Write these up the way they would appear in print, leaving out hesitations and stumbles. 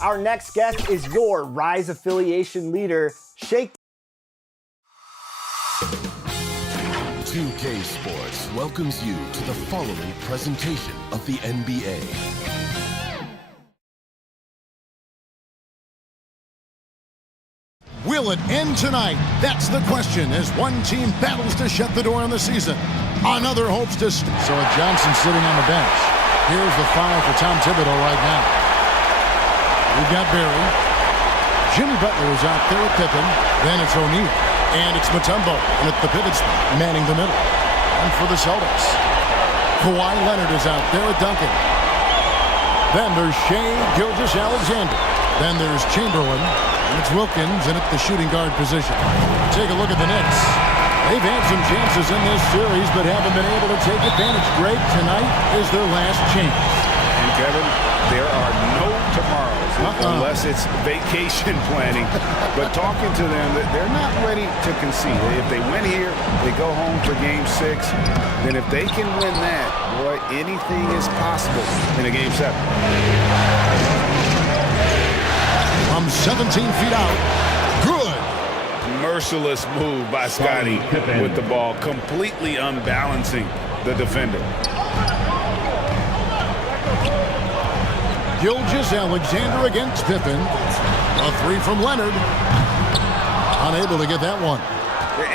Our next guest is your Rise affiliation leader, Shake. 2K Sports welcomes you to the following presentation of the NBA. Will it end tonight? That's the question as one team battles to shut the door on the season. Another hopes to... So Johnson sitting on the bench. Here's the foul for Tom Thibodeau right now. We've got Barry. Jimmy Butler is out there with Pippen. Then it's O'Neal. And it's Mutombo. And at the pivot spot, manning the middle. And for the Celtics, Kawhi Leonard is out there with Duncan. Then there's Shea Gilgeous-Alexander. Then there's Chamberlain. And it's Wilkins in at the shooting guard position. Take a look at the Knicks. They've had some chances in this series, but haven't been able to take advantage. Great, tonight is their last chance. And Kevin, there are no tomorrows unless it's vacation planning. But talking to them, they're not ready to concede. If they win here, they go home for Game 6. Then if they can win that, boy, anything is possible in a Game 7. From 17 feet out. Good. Merciless move by Scottie with the ball, completely unbalancing the defender. Gilgeous-Alexander against Pippen. A three from Leonard. Unable to get that one.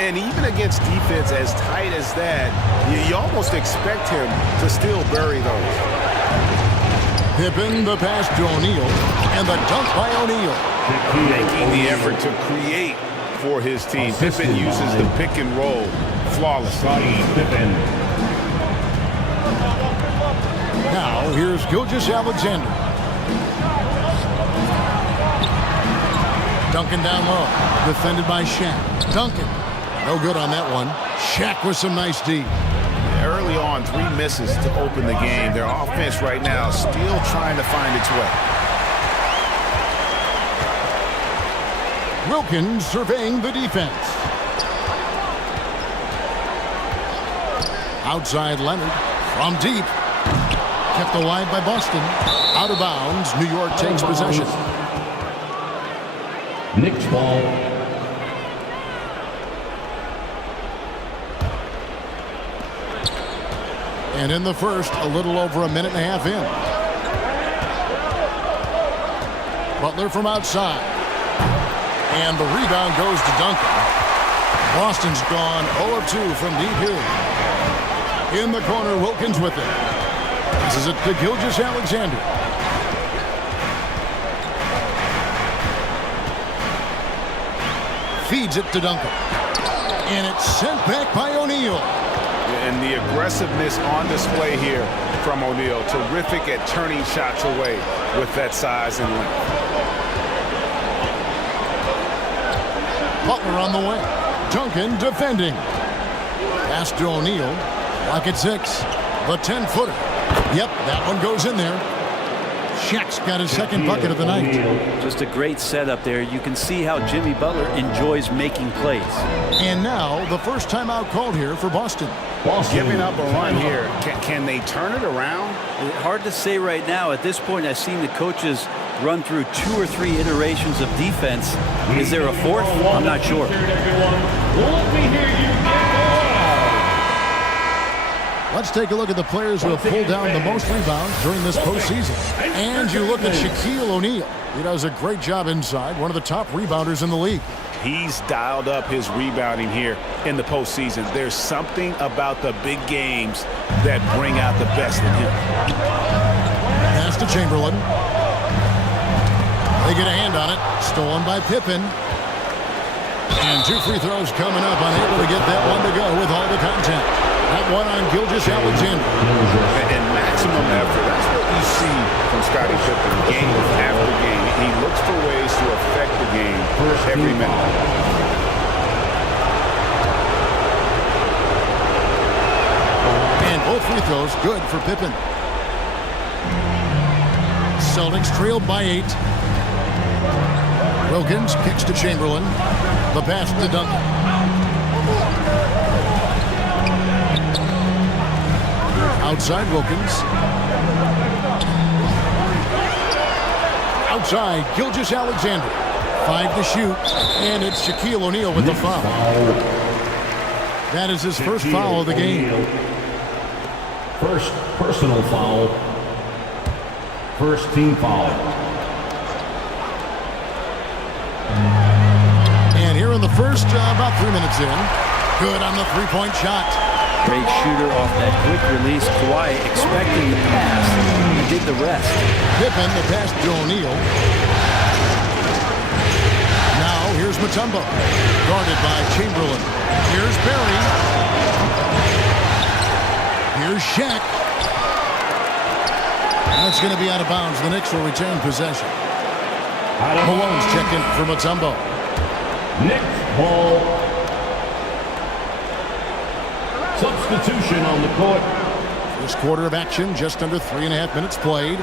And even against defense as tight as that, you almost expect him to still bury those. Pippen, the pass to O'Neal, and the dunk by O'Neal. Making the effort to create for his team. Pippen uses the pick and roll flawlessly. Now, here's Gilgeous-Alexander. Duncan down low, defended by Shaq. Duncan, no good on that one. Shaq with some nice D. Early on, 3 misses to open the game. Their offense right now still trying to find its way. Wilkins surveying the defense. Outside Leonard from deep. Kept alive by Boston. Out of bounds, New York takes possession. Knicks ball. And in the first, a little over a minute and a half in. Butler from outside. And the rebound goes to Duncan. Boston's gone 0 of 2 from deep here. In the corner, Wilkins with it. This is it to Gilgeous-Alexander. Feeds it to Duncan. And it's sent back by O'Neal. And the aggressiveness on display here from O'Neal. Terrific at turning shots away with that size and length. Butler on the way. Duncan defending. Pass to O'Neal. Lock at 6. The 10-footer. Yep, that one goes in there. Shaq's got his second bucket of the night. Just a great setup there. You can see how Jimmy Butler enjoys making plays. And now the first timeout called here for Boston. Giving up a run here. Can they turn it around? Hard to say right now. At this point, I've seen the coaches run through 2 or 3 iterations of defense. Is there a fourth? I'm not sure. Let's take a look at the players who have pulled down the most rebounds during this postseason. And you look at Shaquille O'Neal. He does a great job inside, one of the top rebounders in the league. He's dialed up his rebounding here in the postseason. There's something about the big games that bring out the best in him. Pass to Chamberlain. They get a hand on it. Stolen by Pippen. And 2 free throws coming up. Unable to get that one to go with all the contact. That one on Gilgeous-Alexander. And maximum effort. That's what you see from Scottie Pippen game after game. He looks for ways to affect the game every minute. And both free throws good for Pippen. Celtics trailed by 8. Wilkins kicks to Chamberlain. The pass to Duncan. Outside Wilkins. outside, Gilgeous-Alexander. 5 to shoot, and it's Shaquille O'Neal with the foul. That is his first foul of the game. First personal foul. First team foul. And here in the first, about 3 minutes in, good on the three-point shot. Great shooter off that quick release. Kawhi expecting the pass and did the rest. Pippen, the pass to O'Neal. Now here's Mutombo, guarded by Chamberlain. Here's Barry. Here's Shaq. That's going to be out of bounds. The Knicks will retain possession. Malone's checked in for Mutombo. Knicks ball. Substitution on the court. First quarter of action, just under 3.5 minutes played.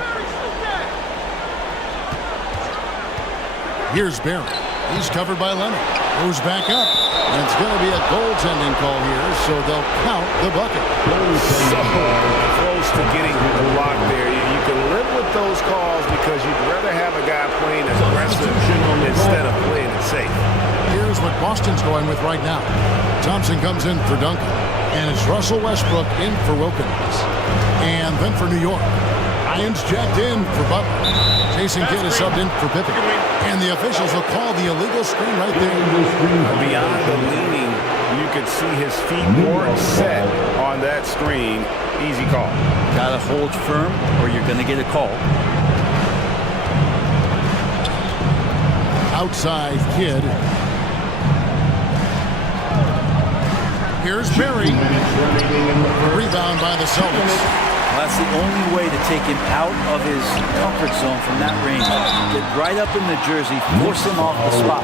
Here's Barry. He's covered by Leonard. Goes back up. And it's going to be a goaltending call here, so they'll count the bucket. So close to getting the block there. You can live with those calls because you'd rather have a guy playing aggressive instead of playing it safe. Here's what Boston's going with right now. Thompson comes in for Duncan. And it's Russell Westbrook in for Wilkins. And then for New York, Iron's jacked in for Butler. Jason Kidd is subbed in for Pippen. And the officials will call the illegal screen right there. Beyond the leaning, you could see his feet weren't set on that screen. Easy call. Gotta hold firm or you're gonna get a call. Outside Kidd. Here's Barry. Rebound by the Celtics. Well, that's the only way to take him out of his comfort zone from that range. Get right up in the jersey, force him off the spot.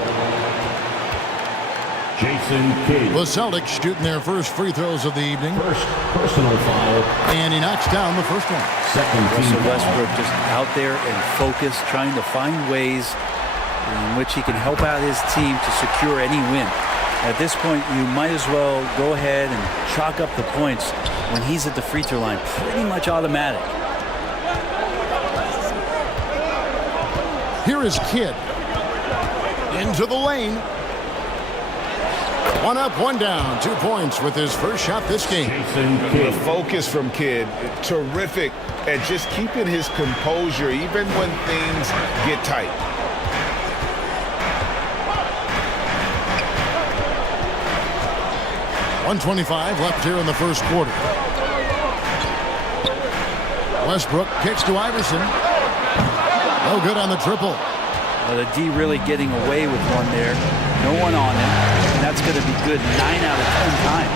Jason Kidd. The Celtics shooting their first free throws of the evening. First personal foul. And he knocks down the first one. Second team Russell foul. Westbrook just out there and focused, trying to find ways in which he can help out his team to secure any win. At this point, you might as well go ahead and chalk up the points when he's at the free throw line. Pretty much automatic. Here is Kidd. Into the lane. One up, one down. 2 points with his first shot this game. Jason The Kidd. focus from Kidd, terrific at just keeping his composure even when things get tight. .125 left here in the first quarter. Westbrook kicks to Iverson. No good on the triple. Well, the D really getting away with one there. No one on him. And that's going to be good 9 out of 10 times.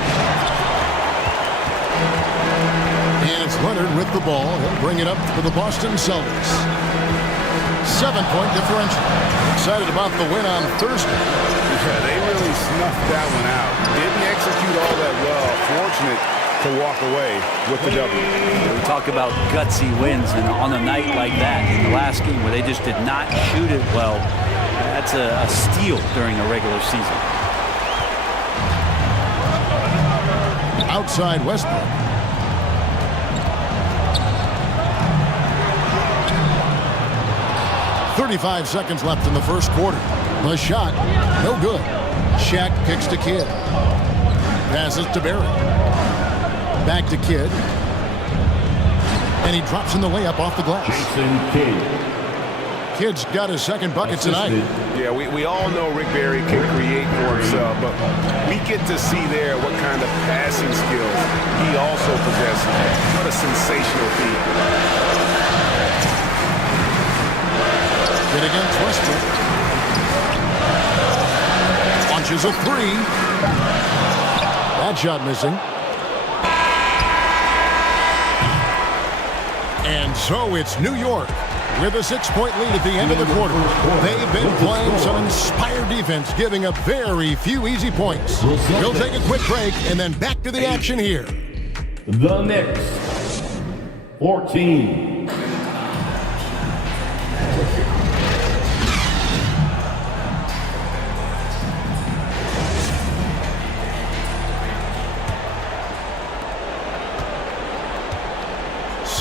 And it's Leonard with the ball. He'll bring it up for the Boston Celtics. 7-point differential. Excited about the win on Thursday. Yeah, they really snuffed that one out. Didn't execute all that well. Fortunate to walk away with the W. We talk about gutsy wins, and on a night like that, in the last game where they just did not shoot it well, that's a steal during a regular season. Outside Westbrook. .35 seconds left in the first quarter. The shot, no good. Shaq kicks to Kidd. Passes to Barry. Back to Kidd. And he drops in the layup off the glass. Jason Kidd. Kidd's got his second bucket tonight. Yeah, we all know Rick Barry can create for himself, but we get to see there what kind of passing skills he also possesses. What a sensational feat. Kidd against Westbrook. Launches a three. That shot missing. And so it's New York with a 6-point lead at the end of the quarter. They've been playing some inspired defense, giving up very few easy points. We'll take a quick break and then back to the action here. The Knicks. 14.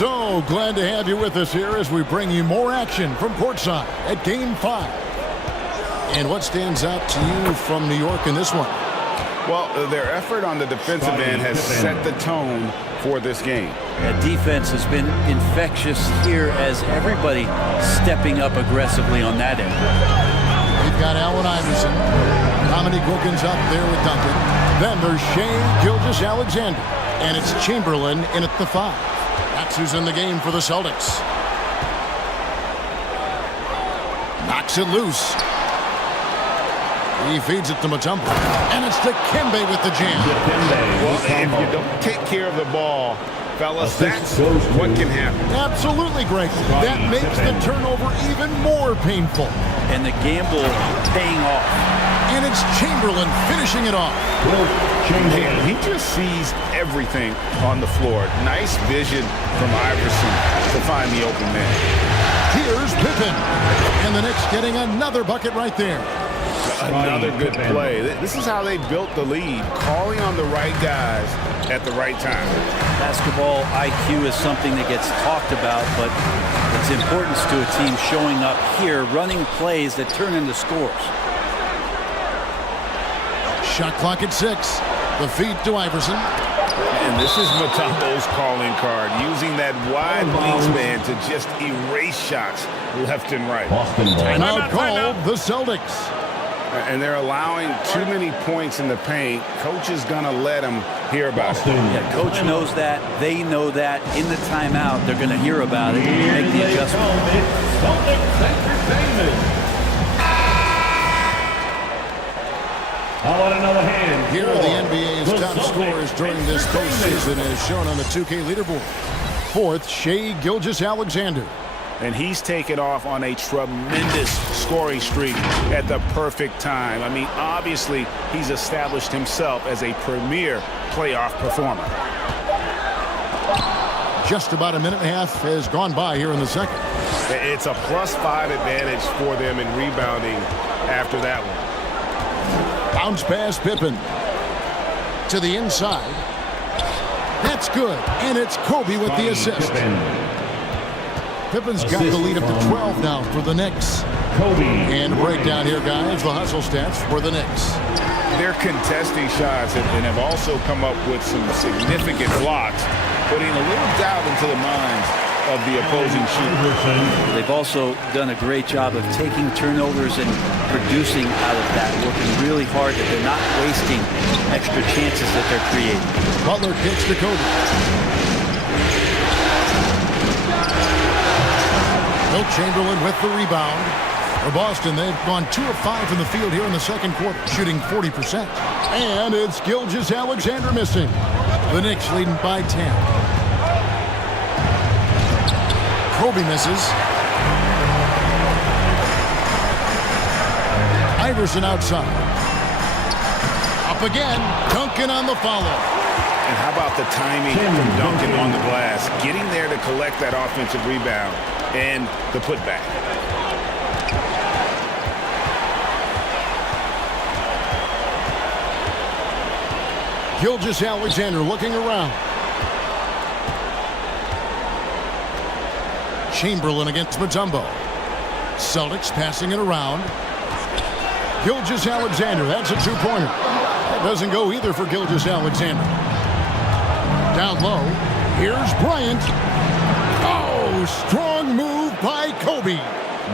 So glad to have you with us here as we bring you more action from courtside at Game 5. And what stands out to you from New York in this one? Well, their effort on the defensive end has set the tone for this game. That defense has been infectious here as everybody stepping up aggressively on that end. We've got Allen Iverson. Dominique Wilkins up there with Duncan. Then there's Shai Gilgeous-Alexander. And it's Chamberlain in at the 5. That's who's in the game for the Celtics. Knocks it loose. He feeds it to Mutombo. And it's to Kembe with the jam. Well, if you don't take care of the ball, fellas, that's what can happen. Absolutely, Greg. That makes the turnover even more painful. And the gamble paying off. And it's Chamberlain finishing it off. Man, he just sees everything on the floor. Nice vision from Iverson to find the open man. Here's Pippen. And the Knicks getting another bucket right there. Another good play. This is how they built the lead, calling on the right guys at the right time. Basketball IQ is something that gets talked about, but its importance to a team showing up here, running plays that turn into scores. Shot clock at 6. The feed to Iverson. And this is Mutombo's calling card, using that wide wingspan to just erase shots left and right. Timeout called the Celtics. And they're allowing too many points in the paint. Coach is going to let them hear about it. Yeah, coach knows that. They know that. In the timeout, they're going to hear about it and make the adjustment. I want another hand. Here are the NBA's top scorers during this postseason as shown on the 2K leaderboard. 4th, Shai Gilgeous-Alexander. And he's taken off on a tremendous scoring streak at the perfect time. I mean, obviously, he's established himself as a premier playoff performer. Just about a minute and a half has gone by here in the second. It's a +5 advantage for them in rebounding after that one. Bounce pass Pippen. To the inside. That's good. And it's Kobe with the assist. Pippen's got the lead up to 12 now for the Knicks. Kobe. And breakdown here, guys. The hustle stats for the Knicks. They're contesting shots and have also come up with some significant blocks, putting a little doubt into the minds of the opposing shooter. They've also done a great job of taking turnovers and producing out of that, working really hard that they're not wasting extra chances that they're creating. Butler kicks to Kobe. Wilt Chamberlain with the rebound. For Boston, they've gone 2 of 5 from the field here in the second quarter, shooting 40%. And it's Gilgeous-Alexander missing. The Knicks leading by 10. Kobe misses. Iverson outside. Up again. Duncan on the follow. And how about the timing from Duncan on the glass, getting there to collect that offensive rebound and the putback. Gilgeous-Alexander looking around. Chamberlain against Mutombo. Celtics passing it around. Gilgeous-Alexander, that's a two-pointer. That doesn't go either for Gilgeous-Alexander. Down low, here's Bryant. Oh, strong move by Kobe.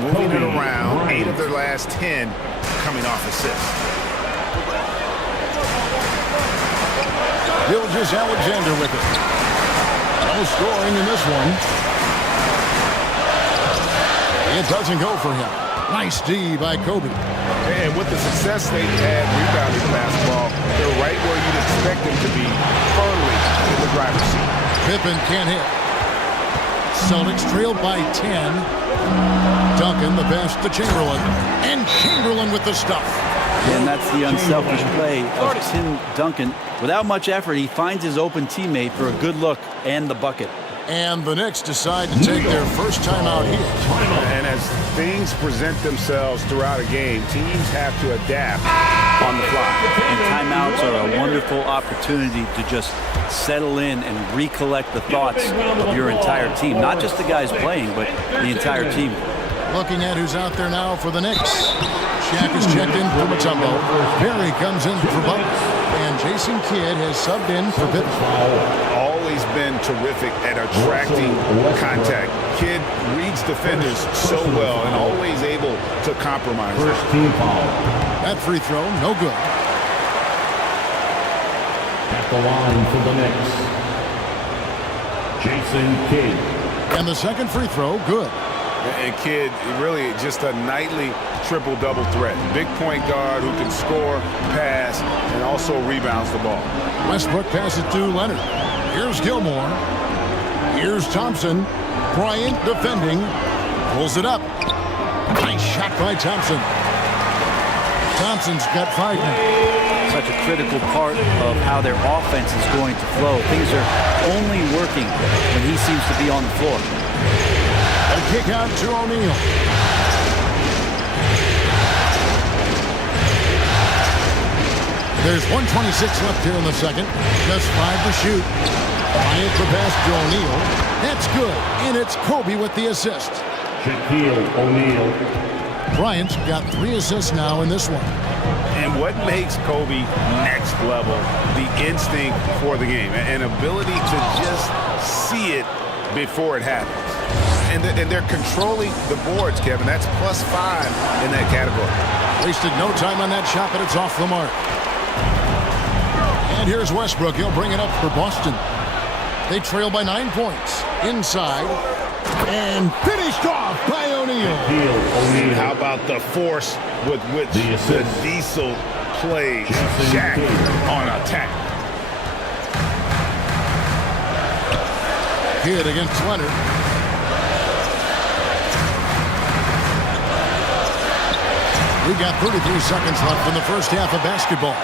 Moving it around, 8 of their last 10 coming off assists. Gilgeous-Alexander with it. No scoring in this one. It doesn't go for him. Nice D by Kobe. And with the success they've had rebounding basketball, they're right where you'd expect them to be, firmly in the driver's seat. Pippen can't hit. Celtics trailed by 10. Duncan the pass to Chamberlain. And Chamberlain with the stuff. And that's the unselfish play of Tim Duncan. Without much effort, he finds his open teammate for a good look and the bucket. And the Knicks decide to take their first time out here. And as things present themselves throughout a game, teams have to adapt on the fly. And timeouts are a wonderful opportunity to just settle in and recollect the thoughts of your entire team. Not just the guys playing, but the entire team. Looking at who's out there now for the Knicks. Shaq is checked in for Mutombo. Perry comes in for Butler. And Jason Kidd has subbed in for Pippen. Always been terrific at attracting contact. Kidd reads defenders so well and always able to compromise. First team foul. That free throw, no good. At the line for the Knicks, Jason Kidd. And the second free throw, good. And Kidd, really just a nightly triple-double threat. Big point guard who can score, pass, and also rebounds the ball. Westbrook passes to Leonard. Here's Gilmore. Here's Thompson. Bryant defending. Pulls it up. Nice shot by Thompson. Thompson's got 5 now. Such a critical part of how their offense is going to flow. Things are only working when he seems to be on the floor. A kick out to O'Neal. There's 1:26 left here in the second. Just 5 to shoot. Bryant the pass to O'Neal. That's good. And it's Kobe with the assist. Shaquille O'Neal. Bryant's got 3 assists now in this one. And what makes Kobe next level, the instinct for the game, an ability to just see it before it happens. And they're controlling the boards, Kevin. That's +5 in that category. Wasted no time on that shot, but it's off the mark. And here's Westbrook. He'll bring it up for Boston. They trail by 9 points. Inside. And finished off by O'Neal. How about the force with which the Diesel plays Shaq on attack? Kidd against Leonard. We've got 33 seconds left in the first half of basketball.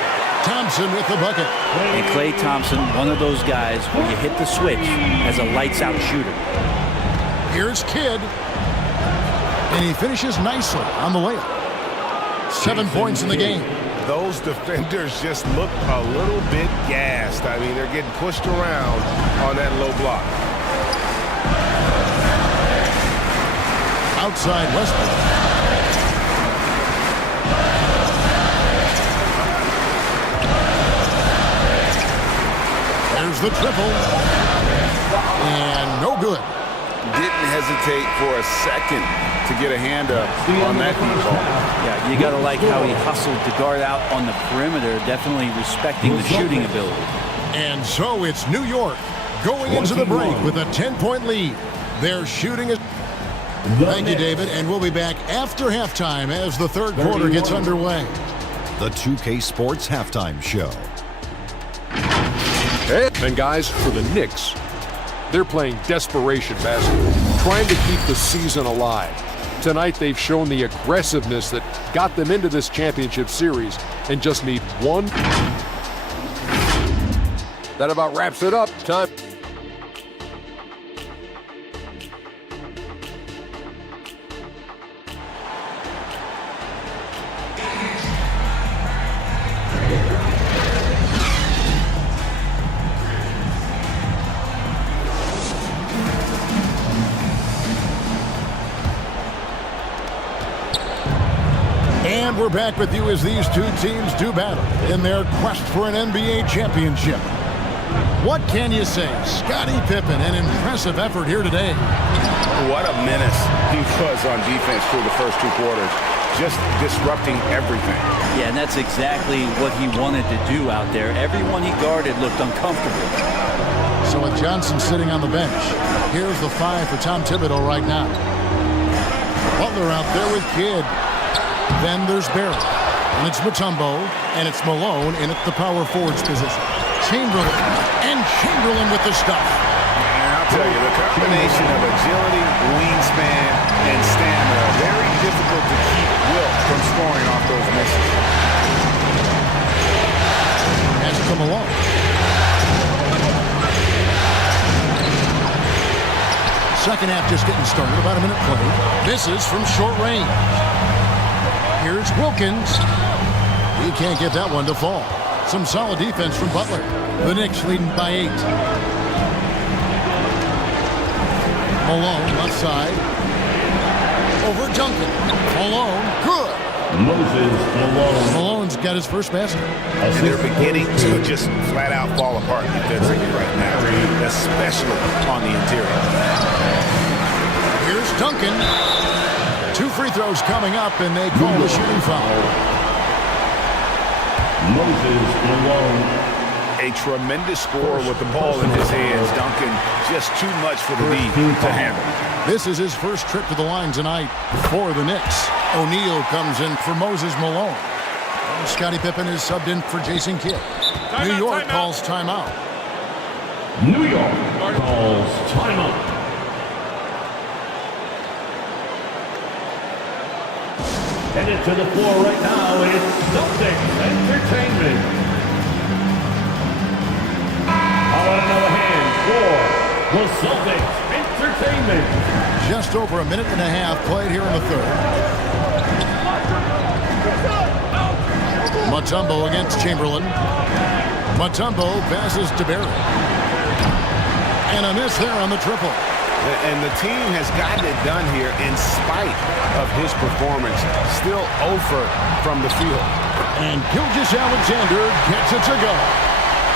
Thompson with the bucket. And Klay Thompson, one of those guys where you hit the switch as a lights-out shooter. Here's Kidd. And he finishes nicely on the layup. 7 points in the game. Those defenders just look a little bit gassed. I mean, they're getting pushed around on that low block. Outside Westbrook. There's the triple. And no good. Didn't hesitate for a second to get a hand up on that ball. Yeah, you got to like how he hustled to guard out on the perimeter, definitely respecting the shooting ability. And so it's New York going into the break with a 10-point lead. Their shooting is... Thank you, David, and we'll be back after halftime as the third quarter gets underway. The 2K Sports Halftime Show. And guys, for the Knicks, they're playing desperation basketball, trying to keep the season alive. Tonight, they've shown the aggressiveness that got them into this championship series and just need one. That about wraps it up. Time. And we're back with you as these two teams do battle in their quest for an NBA championship. What can you say? Scottie Pippen, an impressive effort here today. What a menace he was on defense through the first 2 quarters, just disrupting everything. Yeah, and that's exactly what he wanted to do out there. Everyone he guarded looked uncomfortable. So with Johnson sitting on the bench, here's the 5 for Tom Thibodeau right now. Butler out there with Kidd. Then there's Barrett. And it's Mutombo. And it's Malone in at the power forwards position. Chamberlain. And Chamberlain with the stuff. And I'll tell you, the combination of agility, wingspan, and stamina, very difficult to keep Wilt from scoring off those misses. Pass to Malone. Second half just getting started. About a minute play. This is from short range. Here's Wilkins. He can't get that one to fall. Some solid defense from Butler. The Knicks leading by 8. Malone, left side. Over Duncan. Malone, good. Moses Malone. Malone's got his first basket. And they're beginning to just flat out fall apart defensively right now, especially on the interior. Here's Duncan. 2 free throws coming up, and they call the shooting foul. Moses Malone. A tremendous score with the ball in his hands. Duncan just too much for the lead to handle. This is his first trip to the line tonight for the Knicks. O'Neal comes in for Moses Malone. Scottie Pippen is subbed in for Jason Kidd. New York calls timeout. New York calls timeout. Headed to the floor right now, it's Celtics Entertainment. How about another hand for the Celtics Entertainment? Just over a minute and a half played here in the third. Mutombo against Chamberlain. Mutombo passes to Barry. And a miss there on the triple. And the team has gotten it done here in spite of his performance. Still 0 from the field. And Gilgeous-Alexander gets it to go.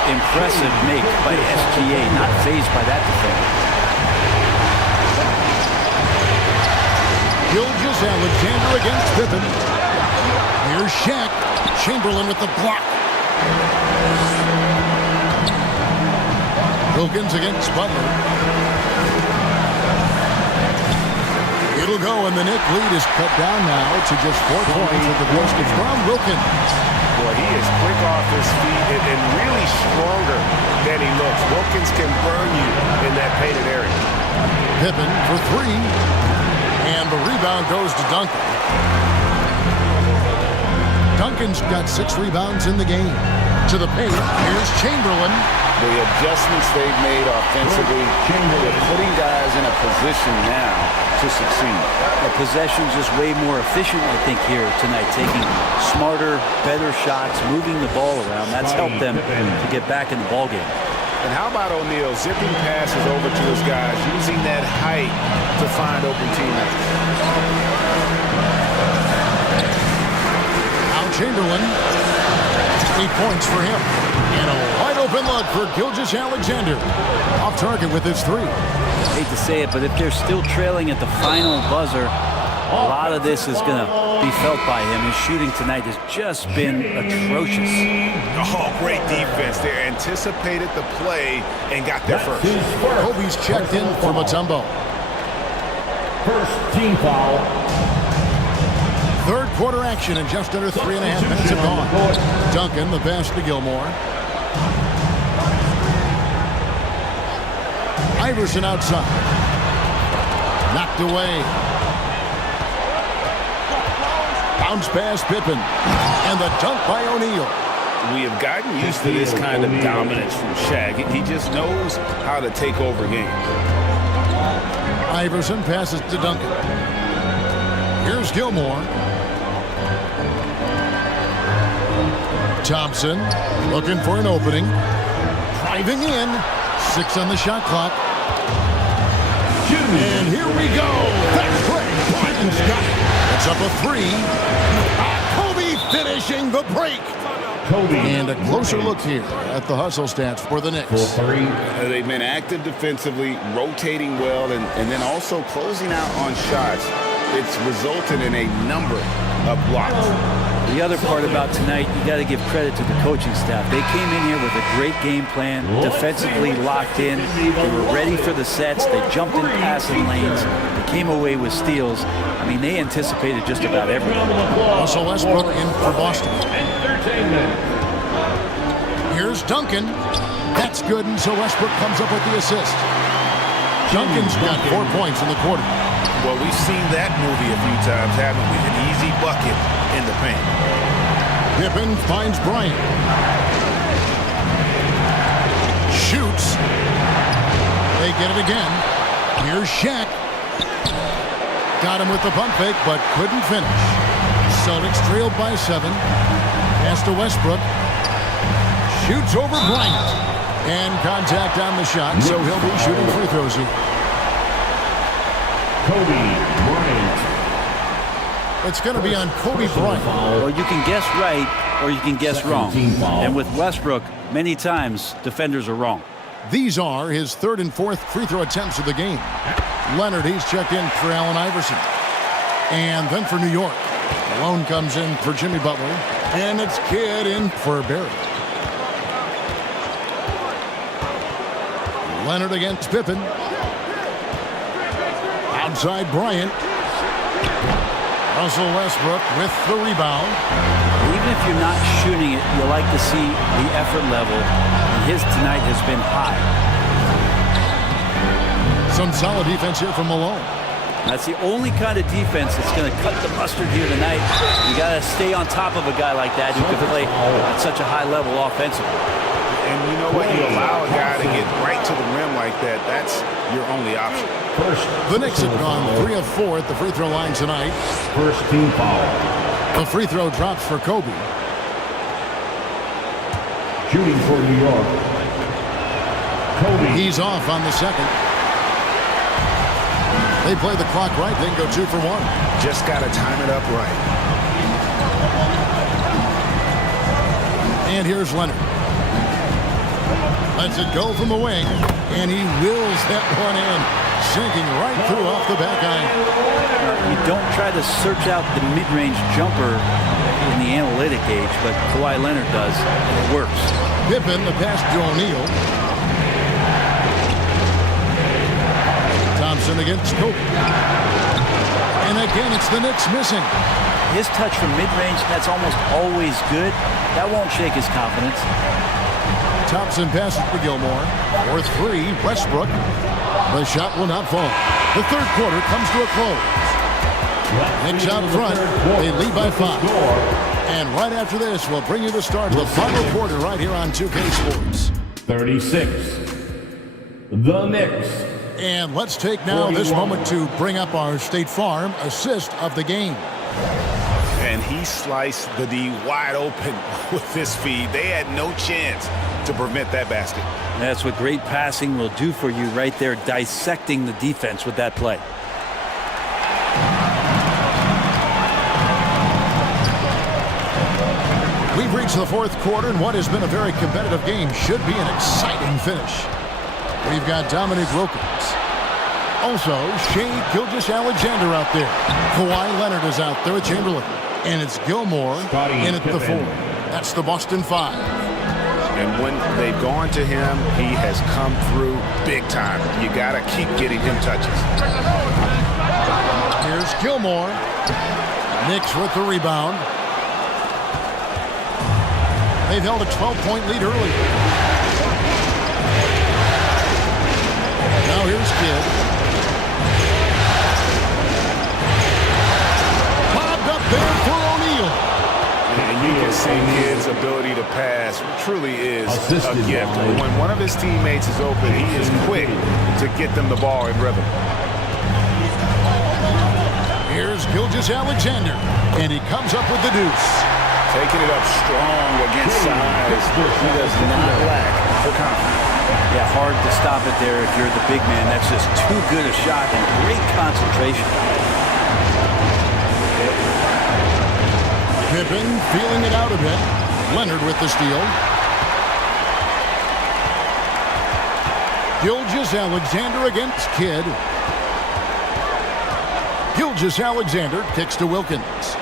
Impressive make by SGA, not fazed by that defender. Gilgeous-Alexander against Pippen. Here's Shaq. Chamberlain with the block. Wilkins against Butler. It'll go, and the Knicks lead is cut down now to just 4 points with the basket from Wilkins. Boy, he is quick off his feet and really stronger than he looks. Wilkins can burn you in that painted area. Pippen for 3. And the rebound goes to Duncan. Duncan's got 6 rebounds in the game. To the paint, here's Chamberlain. The adjustments they've made offensively, they're putting guys in a position now to succeed. The possession's just way more efficient, I think, here tonight. Taking smarter, better shots, moving the ball around. That's helped them to get back in the ballgame. And how about O'Neal zipping passes over to his guys, using that height to find open teammates. Now Chamberlain, 8 points for him. And a wide open look for Gilgeous-Alexander. Off target with his 3. Hate to say it, but if they're still trailing at the final buzzer, a lot of this is going to be felt by him. His shooting tonight has just been atrocious. Oh, great defense. They anticipated the play and got there first. Kobe's checked in for Mutombo. First team foul. Third quarter action and just under 3.5 minutes have gone. Duncan, the pass to Gilmore. Iverson outside. Knocked away. Bounce pass Pippen. And the dunk by O'Neal. We have gotten used to this kind of dominance from Shaq. He just knows how to take over games. Iverson passes to Duncan. Here's Gilmore. Thompson looking for an opening. Driving in. 6 on the shot clock. And here we go. That's great. Biden's got it. It's up a 3. Kobe finishing the break. Kobe. And a closer look here at the hustle stats for the Knicks. For 3. They've been active defensively, rotating well, and then also closing out on shots. It's resulted in a number of blocks. The other part about tonight, you got to give credit to the coaching staff. They came in here with a great game plan, defensively locked in. They were ready for the sets. They jumped in passing lanes. They came away with steals. I mean, they anticipated just about everything. Russell Westbrook in for Boston. Here's Duncan. That's good, and so Westbrook comes up with the assist. Duncan's got 4 points in the quarter. Well, we've seen that movie a few times, haven't we? An easy bucket in the paint. Pippen finds Bryant. Shoots. They get it again. Here's Shaq. Got him with the pump fake, but couldn't finish. Celtics trailed by 7. Pass to Westbrook. Shoots over Bryant. And contact on the shot, so he'll be shooting free throws here. Kobe Bryant. It's going to be on Kobe Bryant. Well, you can guess right or you can guess wrong. And with Westbrook, many times defenders are wrong. These are his third and fourth free throw attempts of the game. Leonard, he's checked in for Allen Iverson. And then for New York. Malone comes in for Jimmy Butler. And it's Kidd in for Barrett. Leonard against Pippen. Outside Bryant. Russell Westbrook with the rebound. Even if you're not shooting it, you like to see the effort level. And his tonight has been high. Some solid defense here from Malone. That's the only kind of defense that's going to cut the mustard here tonight. You got to stay on top of a guy like that who can play at such a high level offensively. And you know what? You allow a guy to get right to the rim like that. That's your only option. The Knicks have gone 3 of 4 at the free throw line tonight. First team foul. The free throw drops for Kobe. Shooting for New York. Kobe. He's off on the second. They play the clock right, then go 2 for 1. Just got to time it up right. And here's Leonard. Lets it go from the wing, and he wills that one in, sinking right through off the back iron. You don't try to search out the mid-range jumper in the analytic age, but Kawhi Leonard does, and it works. Pippen, the pass to O'Neal. Thompson against Kobe. And again, it's the Knicks missing. His touch from mid-range, that's almost always good. That won't shake his confidence. Thompson passes to Gilmore. For 3, Westbrook. The shot will not fall. The third quarter comes to a close. Knicks out front. They lead by 5. And right after this, we'll bring you the start of the final quarter right here on 2K Sports. 36. The Knicks. And let's take now this moment to bring up our State Farm assist of the game. And he sliced the D wide open with this feed. They had no chance to prevent that basket. That's what great passing will do for you right there, dissecting the defense with that play. We've reached the fourth quarter, and what has been a very competitive game should be an exciting finish. We've got Dominic Wilkins. Also, Shea Gilgeous-Alexander out there. Kawhi Leonard is out there with Chamberlain. And it's Gilmore in at the 4. That's the Boston 5. And when they've gone to him, he has come through big time. You got to keep getting him touches. Here's Gilmore. Knicks with the rebound. They've held a 12-point lead early. Now here's Kidd. Bobbed up there for O'Neal. And you can see Kidd's ability to pass truly is a gift. When one of his teammates is open, he is quick to get them the ball in rhythm. Here's Gilgeous-Alexander, and he comes up with the deuce. Taking it up strong against size. He does not lack for confidence. Yeah, hard to stop it there if you're the big man. That's just too good a shot and great concentration. Pippen feeling it out a bit. Leonard with the steal. Gilgeous-Alexander against Kidd. Gilgeous-Alexander kicks to Wilkins.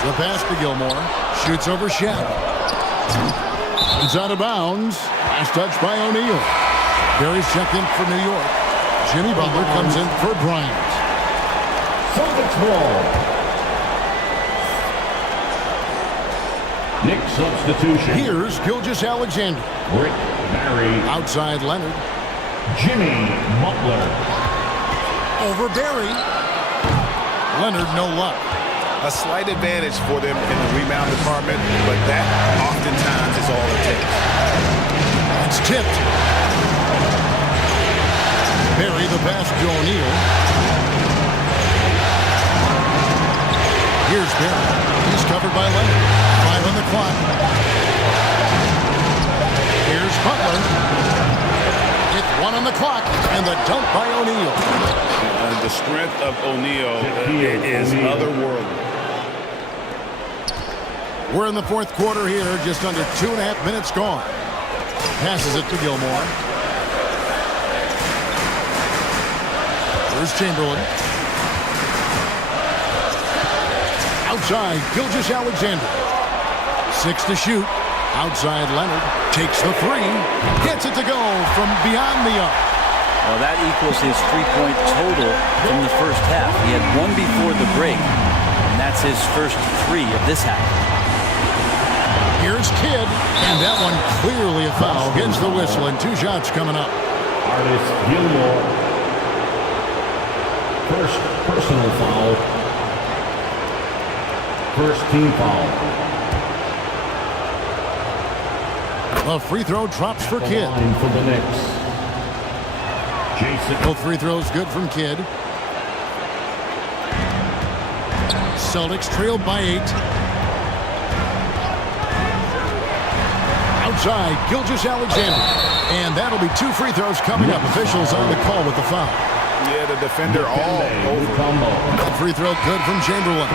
The pass to Gilmore. Shoots over Shaq. It's out of bounds. Last touch by O'Neal. Barry's checked in for New York. Jimmy Butler comes in for Bryant. Celtics ball. Knicks substitution. Here's Gilgeous-Alexander. Rick Barry. Outside Leonard. Jimmy Butler. Over Barry. Leonard no luck. A slight advantage for them in the rebound department, but that oftentimes is all it takes. It's tipped. Barry the pass to O'Neal. Here's Barry. He's covered by Leonard. 5 on the clock. Here's Butler. It's 1 on the clock. And the dunk by O'Neal. The strength of O'Neal is otherworldly. We're in the fourth quarter here. Just under 2.5 minutes gone. Passes it to Gilmore. Here's Chamberlain. Outside, Gilgeous-Alexander. 6 to shoot. Outside, Leonard takes the 3. Gets it to go from beyond the arc. Well, that equals his 3-point total from the first half. He had 1 before the break, and that's his first 3 of this half. Here's Kidd, and that one clearly a foul. Gets the whistle, and 2 shots coming up. Artis Gilmore. First personal foul. First team foul. A free throw drops for Kidd. Line for the Knicks. Jason. Both free throws good from Kidd. Celtics trailed by 8. Outside, Gilgeous-Alexander. And that'll be 2 free throws coming up. Officials on the call with the foul. Yeah, the defender all over. That free throw good from Chamberlain.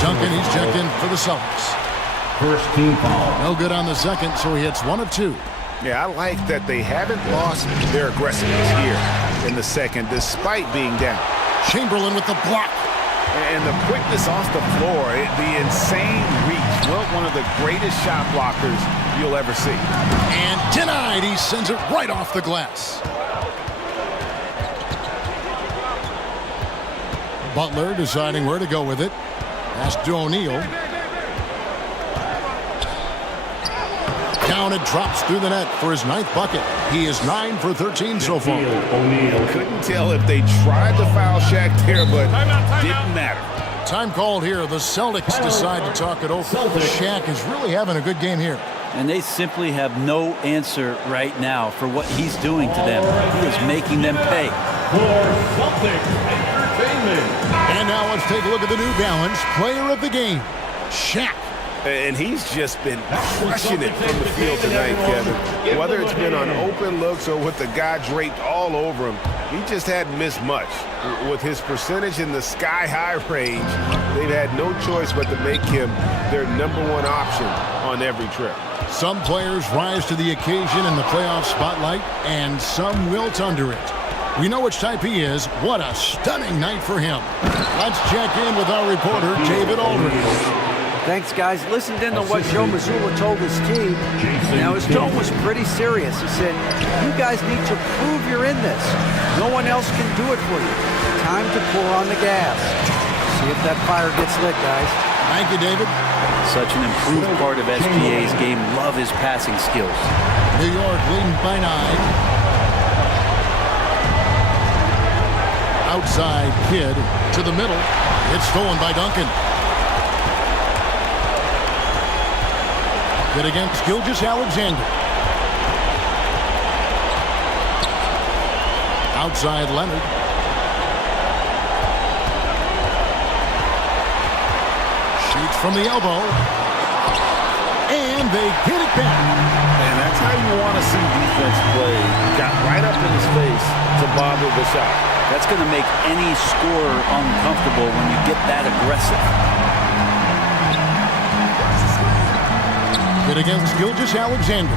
Duncan, he's checked in for the Celtics. First team foul. No good on the second, so he hits 1 of 2. Yeah, I like that they haven't lost their aggressiveness here in the second, despite being down. Chamberlain with the block. And the quickness off the floor, the insane reach. Well, one of the greatest shot blockers you'll ever see. And denied. He sends it right off the glass. Butler deciding where to go with it. Pass to O'Neal. Down, it drops through the net for his 9th bucket. He is 9 for 13 so far. O'Neal. Couldn't tell if they tried to foul Shaq there, but didn't matter. Time called here. The Celtics decide to talk it over. Shaq is really having a good game here. And they simply have no answer right now for what he's doing to them. He is making them pay. For Celtics Entertainment. And now let's take a look at the New Balance player of the game, Shaq. And he's just been crushing it from the field tonight, Kevin. Whether it's been on open looks or with the guy draped all over him, he just hadn't missed much. With his percentage in the sky-high range, they've had no choice but to make him their #1 option on every trip. Some players rise to the occasion in the playoff spotlight, and some wilt under it. We know which type he is. What a stunning night for him. Let's check in with our reporter, David Aldridge. Thanks, guys. Listened in to what Joe Mazzulla told his team. Now, his tone was pretty serious. He said, you guys need to prove you're in this. No one else can do it for you. Time to pour on the gas. See if that fire gets lit, guys. Thank you, David. Such an improved part of SGA's game. Love his passing skills. New York leading by 9. Outside, Kidd to the middle. It's stolen by Duncan. Kidd against Gilgeous-Alexander. Outside, Leonard. Shoots from the elbow. And they get it back. And that's how you want to see defense play. Got right up in his face to bother the shot. That's going to make any scorer uncomfortable when you get that aggressive. Kidd against Gilgeous-Alexander.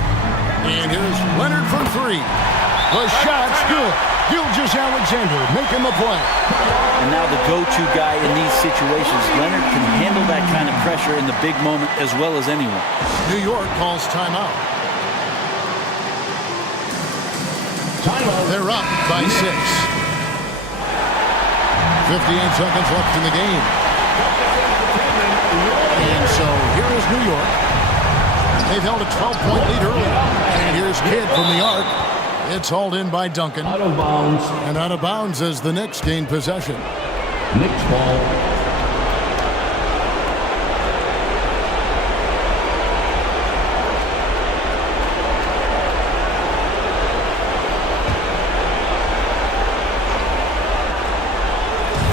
And here's Leonard from 3. The shot's good. Gilgeous-Alexander making the play. And now the go-to guy in these situations. Leonard can handle that kind of pressure in the big moment as well as anyone. New York calls timeout. They're up by 6. 58 seconds left in the game. And so here is New York. They've held a 12-point lead earlier. And here's Kidd from the arc. It's hauled in by Duncan. Out of bounds. And out of bounds as the Knicks gain possession. Knicks ball.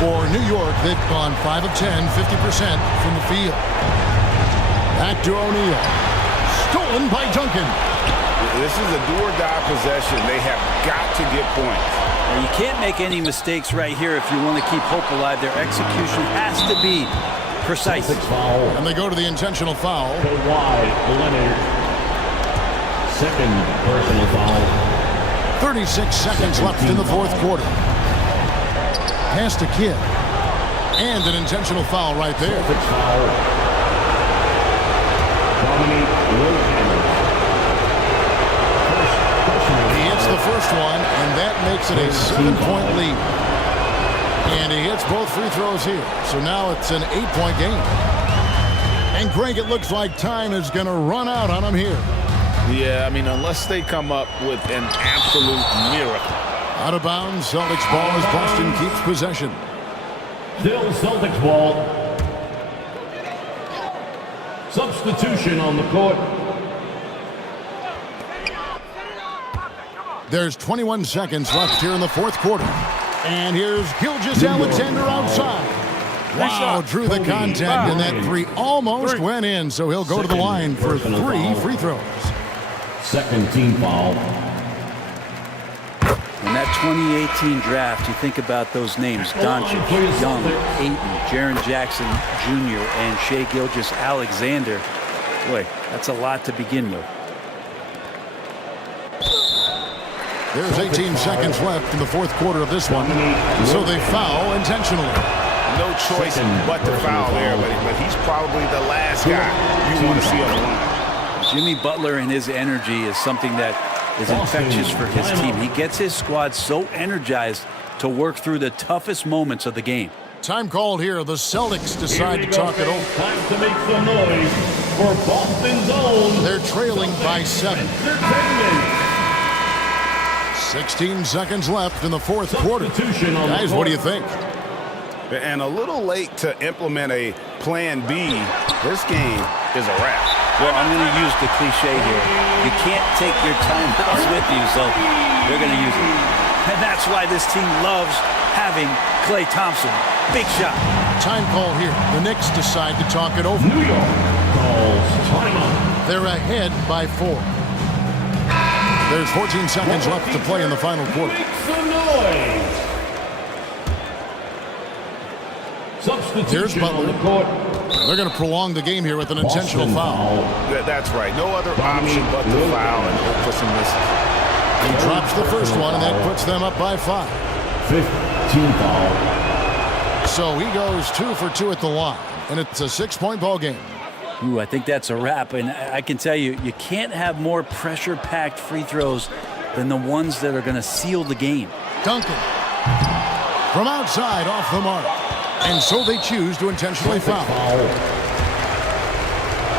For New York, they've gone 5 of 10, 50% from the field. Back to O'Neal. Stolen by Duncan. This is a do-or-die possession. They have got to get points. Now, you can't make any mistakes right here if you want to keep hope alive. Their execution has to be precise. And they go to the intentional foul. Go wide, Leonard. Second personal foul. 36 seconds left in the fourth quarter. Pass to Kidd. And an intentional foul right there. Foul. He hits the first one, and that makes it a 7-point lead. And he hits both free throws here. So now it's an 8-point game. And Greg, it looks like time is going to run out on him here. Yeah, I mean, unless they come up with an absolute miracle. Out of bounds, Celtics ball as Boston keeps possession. Still Celtics ball. Substitution on the court. There's 21 seconds left here in the fourth quarter. And here's Gilgeous-Alexander outside. Wow, drew the contact, and that three almost went in, so he'll go to the line for 3 free throws. Second team foul. In that 2018 draft, you think about those names: Doncic, Young, Ayton, Jaren Jackson Jr., and Shai Gilgeous-Alexander. Boy, that's a lot to begin with. There's 18 seconds left in the fourth quarter of this one, so they foul intentionally. No choice but to foul there, but he's probably the last guy you want to see on the line. Jimmy Butler and his energy is something that is infectious for his team. He gets his squad so energized to work through the toughest moments of the game. Time called here. The Celtics decide to talk it over. Time to make some noise for Boston's own. They're trailing by 7. 16 seconds left in the fourth quarter. Guys, what do you think? And a little late to implement a plan B. This game is a wrap. Well, I'm going to use the cliche here. You can't take your timeouts with you, so they're going to use it. And that's why this team loves having Klay Thompson. Big shot. Time call here. The Knicks decide to talk it over. New York calls timeout. They're ahead by 4. There's 14 seconds left to play in the final quarter. Make some noise. Substitution on the court. They're going to prolong the game here with an intentional foul. That's right. No other option but to foul and hope for some misses. He drops the first one, and that puts them up by 5. 15 foul. So he goes 2 for 2 at the line, and it's a 6-point ball game. Ooh, I think that's a wrap, and I can tell you, you can't have more pressure-packed free throws than the ones that are going to seal the game. Duncan from outside off the mark, and so they choose to intentionally foul.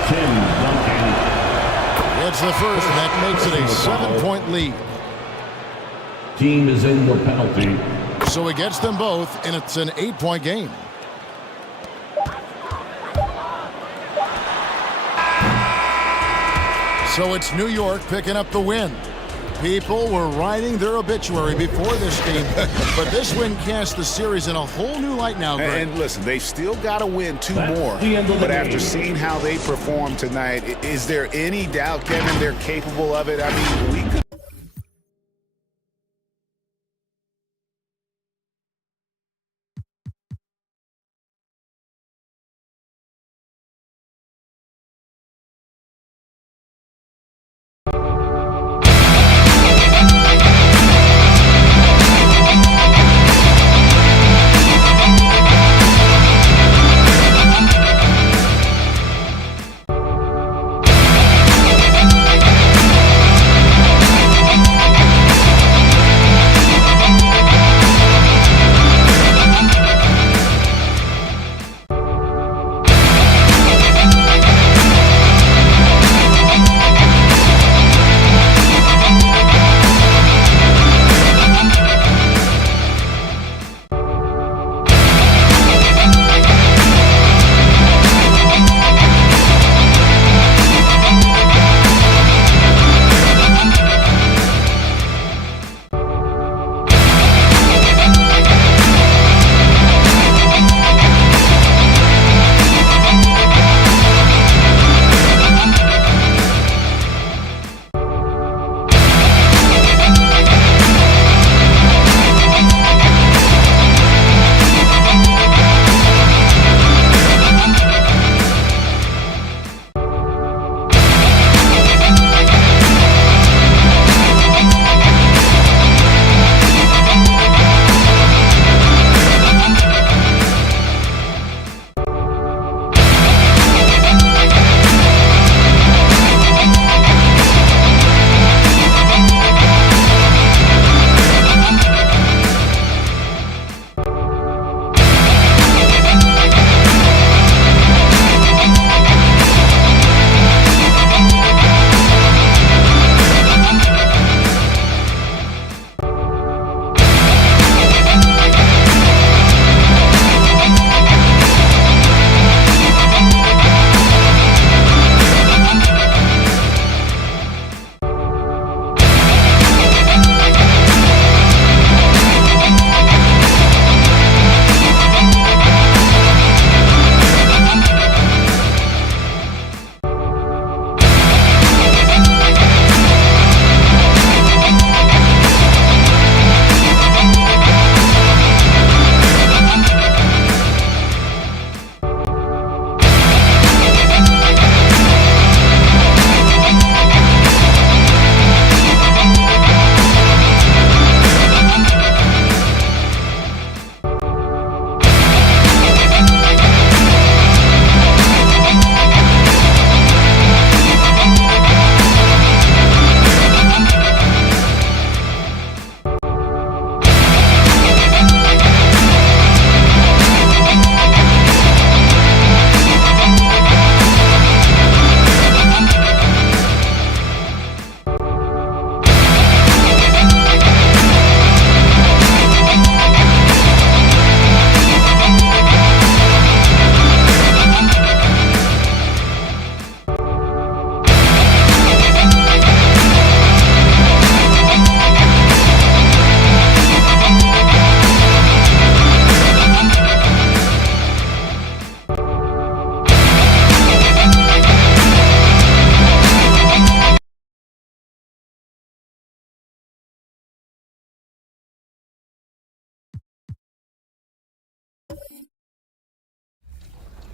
Tim Duncan. It's the first, and that makes it a 7-point lead. Team is in the penalty. So it gets them both, and it's an 8-point game. So it's New York picking up the win. People were writing their obituary before this game, but this win casts the series in a whole new light now, Greg. And listen, they've still got to win 2 more. But after seeing how they performed tonight, is there any doubt, Kevin, they're capable of it? I mean, we could.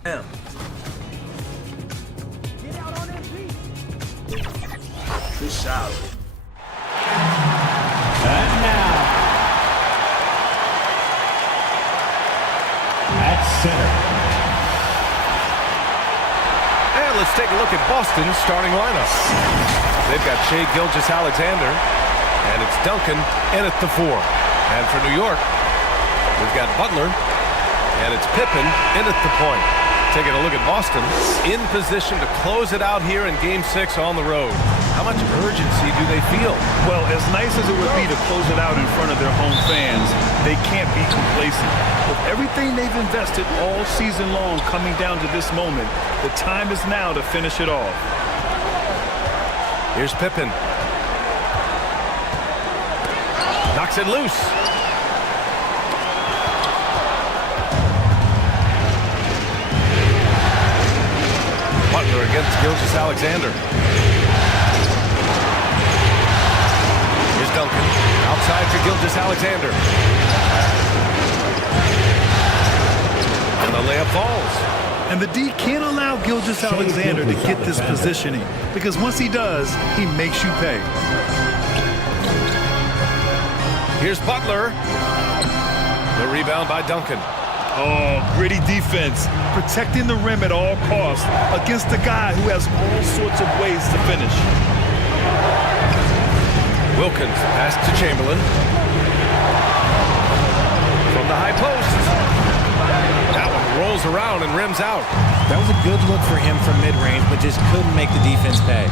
Good shot. And now, at center. And let's take a look at Boston's starting lineup. They've got Shai Gilgeous-Alexander, and it's Duncan in at the 4. And for New York, we've got Butler, and it's Pippen in at the point. Taking a look at Boston, in position to close it out here in Game 6 on the road. How much urgency do they feel? Well, as nice as it would be to close it out in front of their home fans, they can't be complacent. With everything they've invested all season long coming down to this moment, the time is now to finish it off. Here's Pippen. Knocks it loose. Butler against Gilgeous-Alexander. Here's Duncan. Outside for Gilgeous-Alexander. And the layup falls. And the D can't allow Gilgeous-Alexander to get this positioning, because once he does, he makes you pay. Here's Butler. The rebound by Duncan. Oh, gritty defense, protecting the rim at all costs against a guy who has all sorts of ways to finish. Wilkins pass to Chamberlain. From the high post. That one rolls around and rims out. That was a good look for him from mid-range, but just couldn't make the defense pay.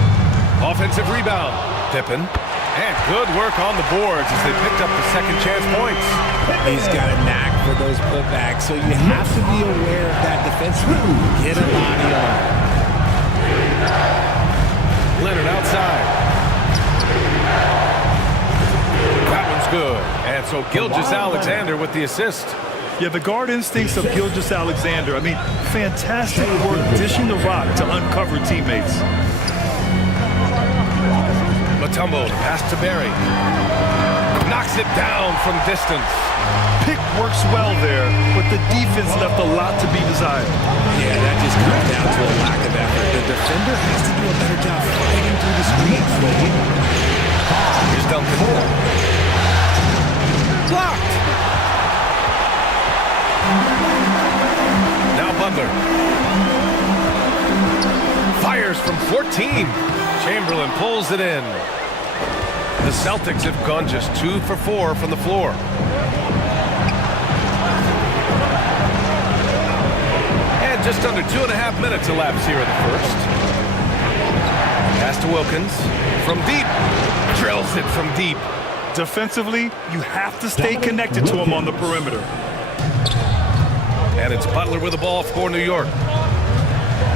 Offensive rebound. Pippen. And good work on the boards as they picked up the second chance points. He's got a knack for those putbacks, so you have to be aware of that defensively. Get a body on. Leonard outside. That one's good. And so Gilgeous-Alexander with the assist. Yeah, the guard instincts of Gilgeous-Alexander. I mean, fantastic work dishing the rock to uncover teammates. Mutombo pass to Barry. Knocks it down from distance. Pick works well there, but the defense left a lot to be desired. Yeah, that just comes down to a lack of effort. The defender has to do a better job fighting through the screens. Here's Duncan. Blocked. Now Butler. Fires from 14. Chamberlain pulls it in. The Celtics have gone just 2 for 4 from the floor. And just under 2.5 minutes elapsed here in the first. Pass to Wilkins. From deep. Drills it from deep. Defensively, you have to stay connected to him on the perimeter. And it's Butler with the ball for New York.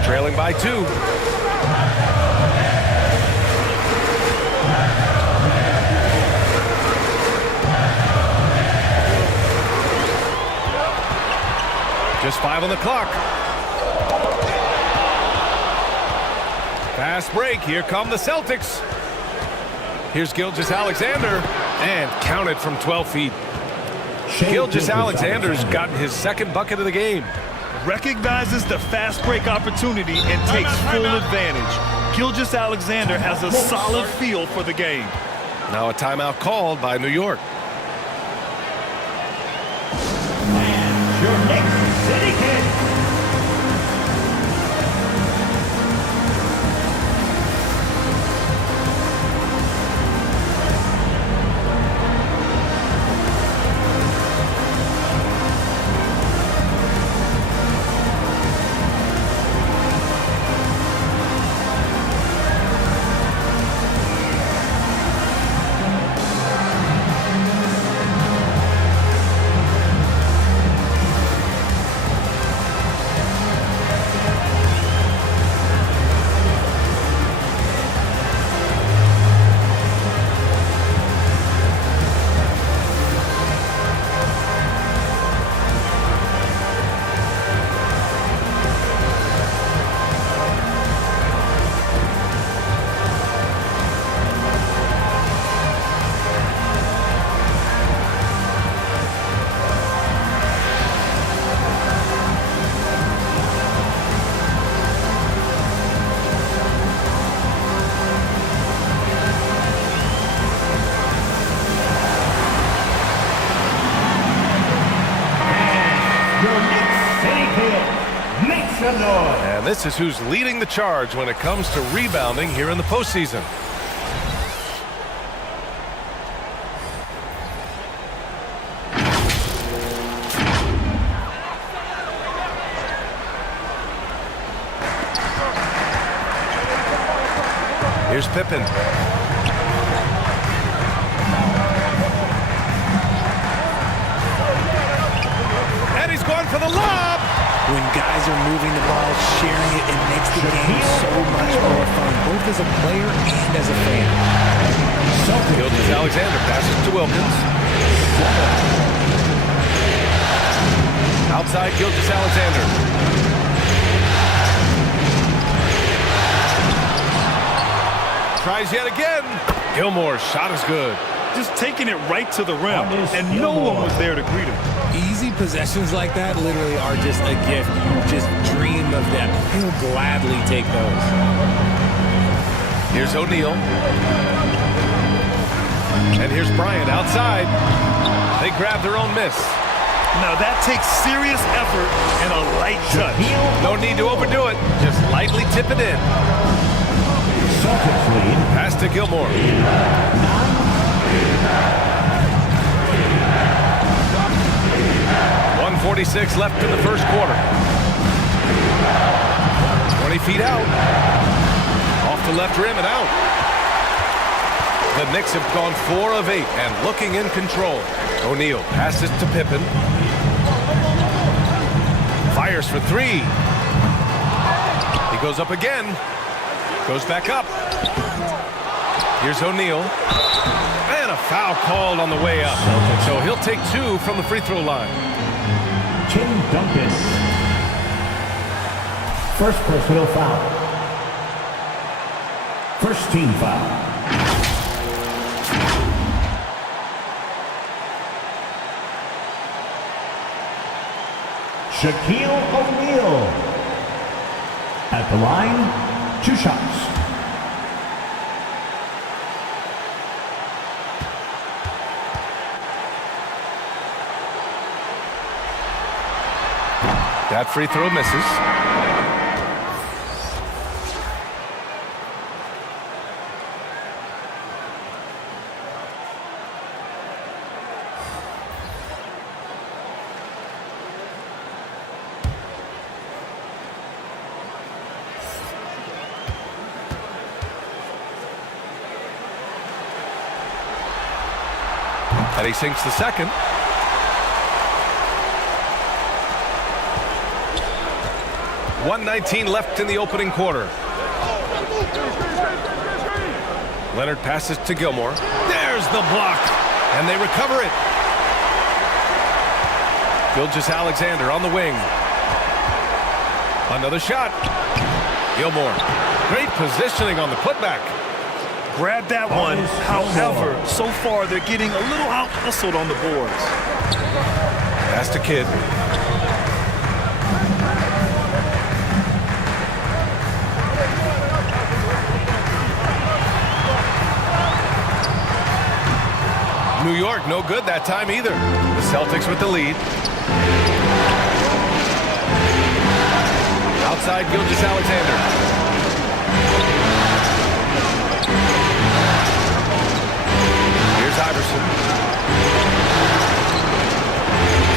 Trailing by 2. Just 5 on the clock. Fast break. Here come the Celtics. Here's Gilgeous-Alexander. And counted from 12 feet. Gilgeous-Alexander's gotten his second bucket of the game. Recognizes the fast break opportunity and takes full advantage. Gilgeous-Alexander has a solid feel for the game. Now a timeout called by New York. And your next City Kid. some noise. And this is who's leading the charge when it comes to rebounding here in the postseason. Here's Pippen. And he's going for the lob. When guys are moving the ball, sharing it, it makes the game so much more fun, both as a player and as a fan. Gilgeous Alexander passes to Wilkins. Outside Gilgeous Alexander. Tries yet again. Gilmore's shot is good. Just taking it right to the rim, and no one was there to greet him. Easy possessions like that literally are just a gift. You just dream of them. He'll gladly take those. Here's O'Neal. And here's Bryant outside. They grab their own miss. Now that takes serious effort and a light touch. No need to overdo it. Just lightly tip it in. Celtics lead. Pass to Gilmore. 1:46 left in the first quarter. 20 feet out. Off the left rim and out. The Knicks have gone 4 of 8 and looking in control. O'Neal passes to Pippen. Fires for 3. He goes up again. Goes back up. Here's O'Neal. And a foul called on the way up. So he'll take 2 from the free throw line. Tim Duncan. First personal foul. First team foul. Shaquille O'Neal. At the line, 2 shots. That free throw misses. And he sinks the second. .119 left in the opening quarter. Leonard passes to Gilmore. There's the block. And they recover it. Gilgeous Alexander on the wing. Another shot. Gilmore. Great positioning on the putback. Grab that one. However, so far they're getting a little out-hustled on the boards. Pass to Kidd. New York, no good that time either. The Celtics with the lead. Outside Gilgeous Alexander. Here's Iverson.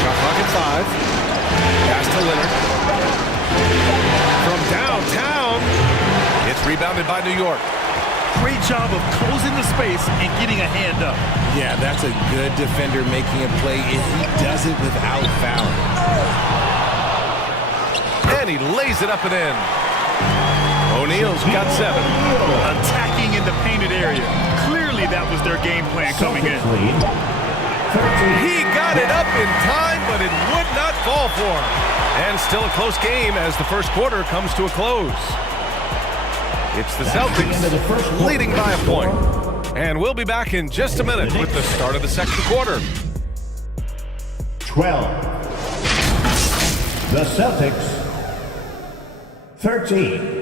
Shot clock at 5. Pass to Leonard. From downtown. It's rebounded by New York. Great job of closing the space and getting a hand up. Yeah, that's a good defender making a play, and he does it without fouling. And he lays it up and in. O'Neal's got 7. Attacking in the painted area. Clearly that was their game plan coming in. He got it up in time, but it would not fall for him. And still a close game as the first quarter comes to a close. It's the Celtics leading by a point. And we'll be back in just a minute with the start of the second quarter. 12. The Celtics. 13.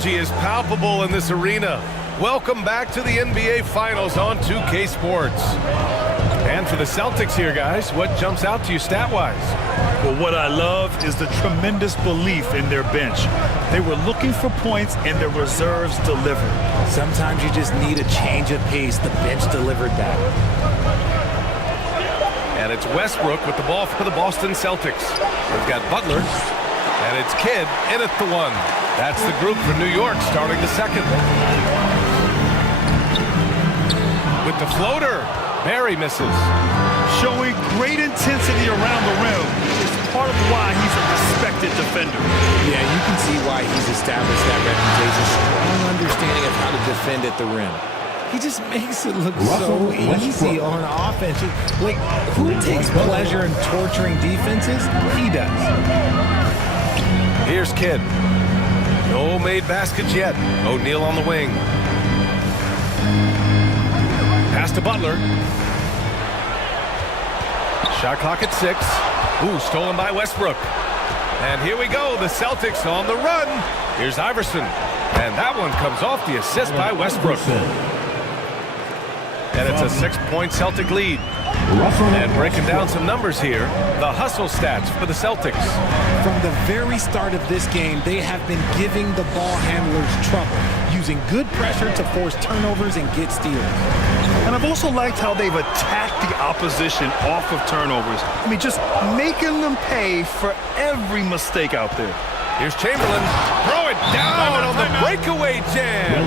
energy is palpable in this arena. Welcome back to the NBA Finals on 2K Sports. And for the Celtics here, guys, what jumps out to you stat-wise? Well, what I love is the tremendous belief in their bench. They were looking for points, and their reserves delivered. Sometimes you just need a change of pace. The bench delivered that. And it's Westbrook with the ball for the Boston Celtics. We've got Butler, and it's Kidd in at the one. That's the group for New York starting the second. With the floater, Barry misses. Showing great intensity around the rim is part of why he's a respected defender. Yeah, you can see why he's established that reputation. Strong understanding of how to defend at the rim. He just makes it look so easy on offense. Like, who takes pleasure in torturing defenses? He does. Here's Kidd. No made baskets yet. O'Neal on the wing. Pass to Butler. Shot clock at 6. Ooh, stolen by Westbrook. And here we go, the Celtics on the run. Here's Iverson. And that one comes off the assist by Westbrook. And it's a 6-point Celtic lead. And breaking down some numbers here, the hustle stats for the Celtics. From the very start of this game, they have been giving the ball handlers trouble, using good pressure to force turnovers and get steals. And I've also liked how they've attacked the opposition off of turnovers. I mean, just making them pay for every mistake out there. Here's Chamberlain. Throw it down on the breakaway jam.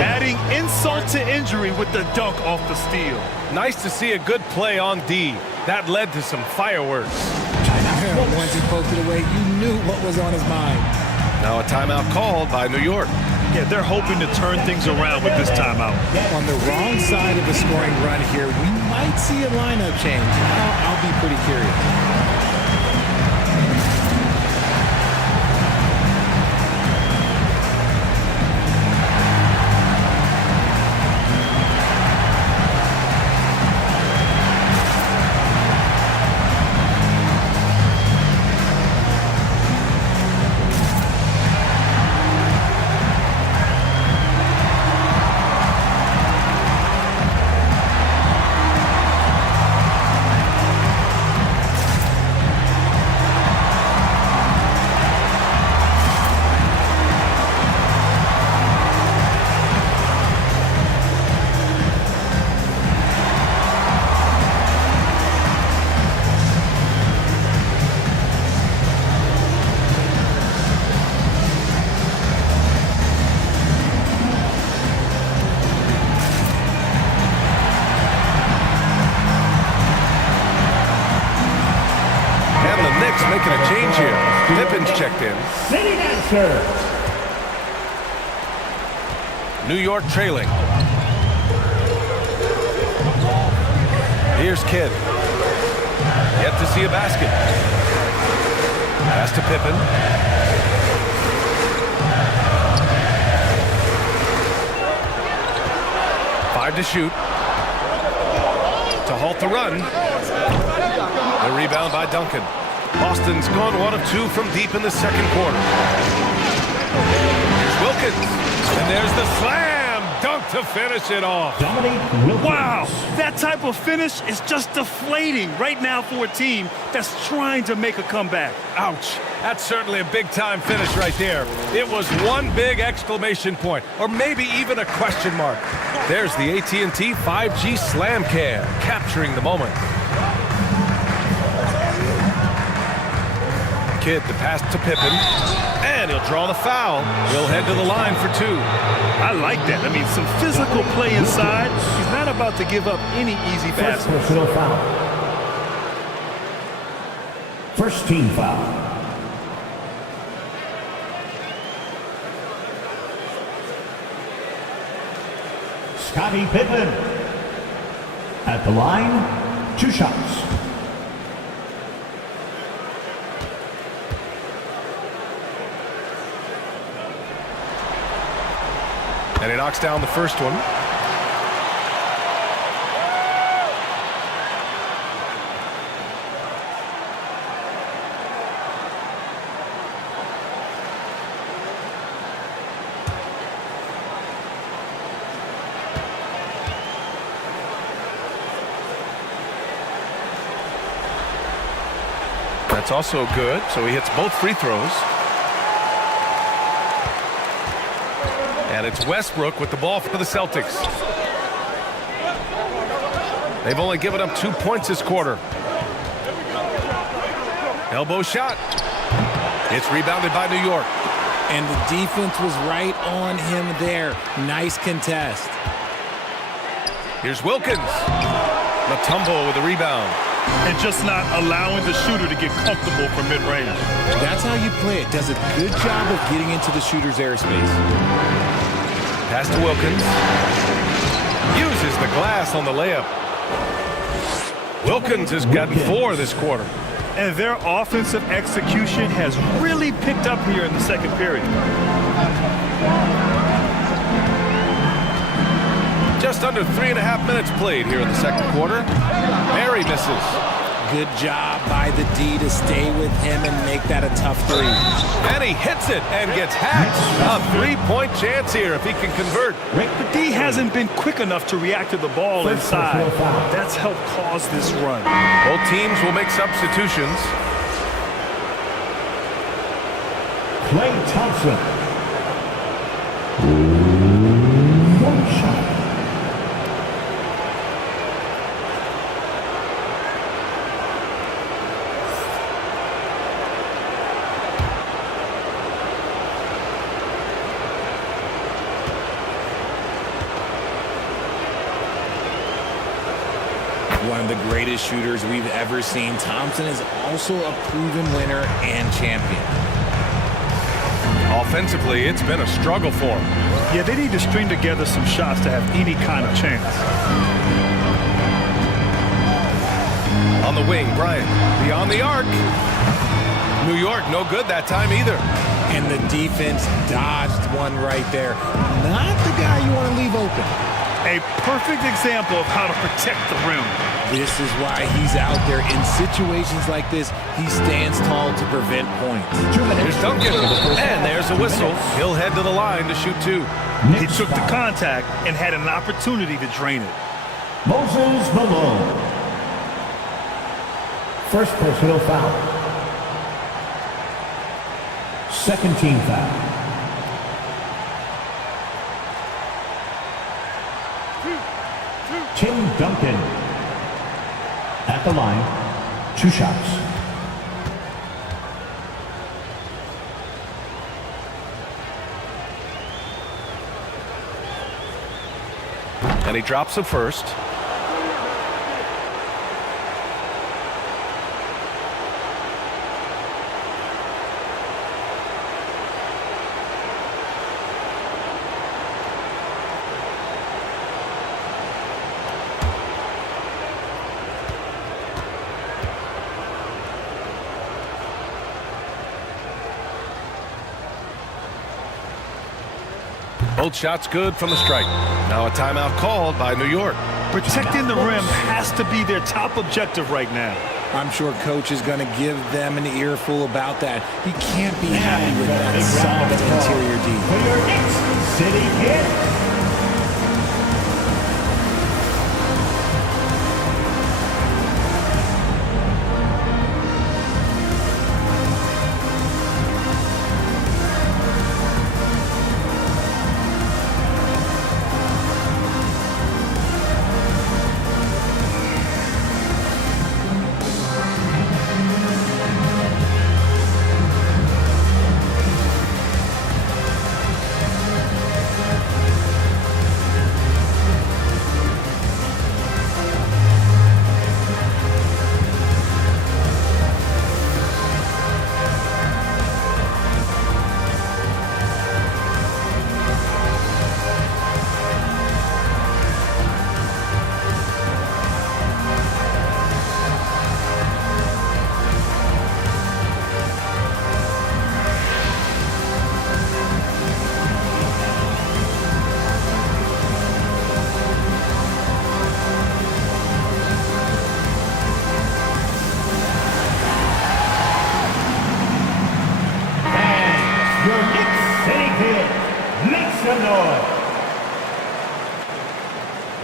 Adding insult to injury with the dunk off the steal. Nice to see a good play on D. That led to some fireworks. Once he poked it away, you knew what was on his mind. Now a timeout called by New York. Yeah, they're hoping to turn things around with this timeout. On the wrong side of a scoring run here, we might see a lineup change. I'll be pretty curious. Making a change here. Pippen's checked in. Sitting answer. New York trailing. Here's Kidd. Yet to see a basket. Pass to Pippen. Five to shoot. To halt the run. The rebound by Duncan. Boston's gone 1 of 2 from deep in the second quarter. Here's Wilkins. And there's the slam dunk to finish it off. Wow, that type of finish is just deflating right now for a team that's trying to make a comeback. Ouch. That's certainly a big-time finish right there. It was one big exclamation point, or maybe even a question mark. There's the AT&T 5G Slam Cam, capturing the moment. Kidd to pass to Pippen, and he'll draw the foul. He'll head to the line for 2. I like that. I mean, some physical play inside. He's not about to give up any easy baskets. First personal foul. First team foul. Scottie Pippen at the line, 2 shots. And he knocks down the first one. That's also good, so he hits both free throws. And it's Westbrook with the ball for the Celtics. They've only given up 2 points this quarter. Elbow shot. It's rebounded by New York. And the defense was right on him there. Nice contest. Here's Wilkins. Mutombo with a rebound. And just not allowing the shooter to get comfortable from mid-range. That's how you play it. Does a good job of getting into the shooter's airspace. Pass to Wilkins. Uses the glass on the layup. Wilkins has gotten 4 this quarter. And their offensive execution has really picked up here in the second period. Just under 3.5 minutes played here in the second quarter. Mary misses. Good job by the D to stay with him and make that a tough 3. And he hits it and gets hacked. A 3-point chance here if he can convert. The D hasn't been quick enough to react to the ball inside. That's helped cause this run. Both teams will make substitutions. Klay Thompson. One shot. One of the greatest shooters we've ever seen. Thompson is also a proven winner and champion. Offensively, it's been a struggle for him. Yeah, they need to string together some shots to have any kind of chance. On the wing, Bryant. Beyond the arc. New York, no good that time either. And the defense dodged one right there. Not the guy you want to leave open. A perfect example of how to protect the rim. This is why he's out there in situations like this. He stands tall to prevent points. Here's Duncan, and there's a whistle. He'll head to the line to shoot 2. He took the contact and had an opportunity to drain it. Moses Malone. First personal foul. Second team foul. Tim Duncan at the line, 2 shots. And he drops it first. Both shots good from the stripe. Now a timeout called by New York. Protecting the rim has to be their top objective right now. I'm sure coach is going to give them an earful about that. He can't be happy with that solid interior D. For your Knicks City hit.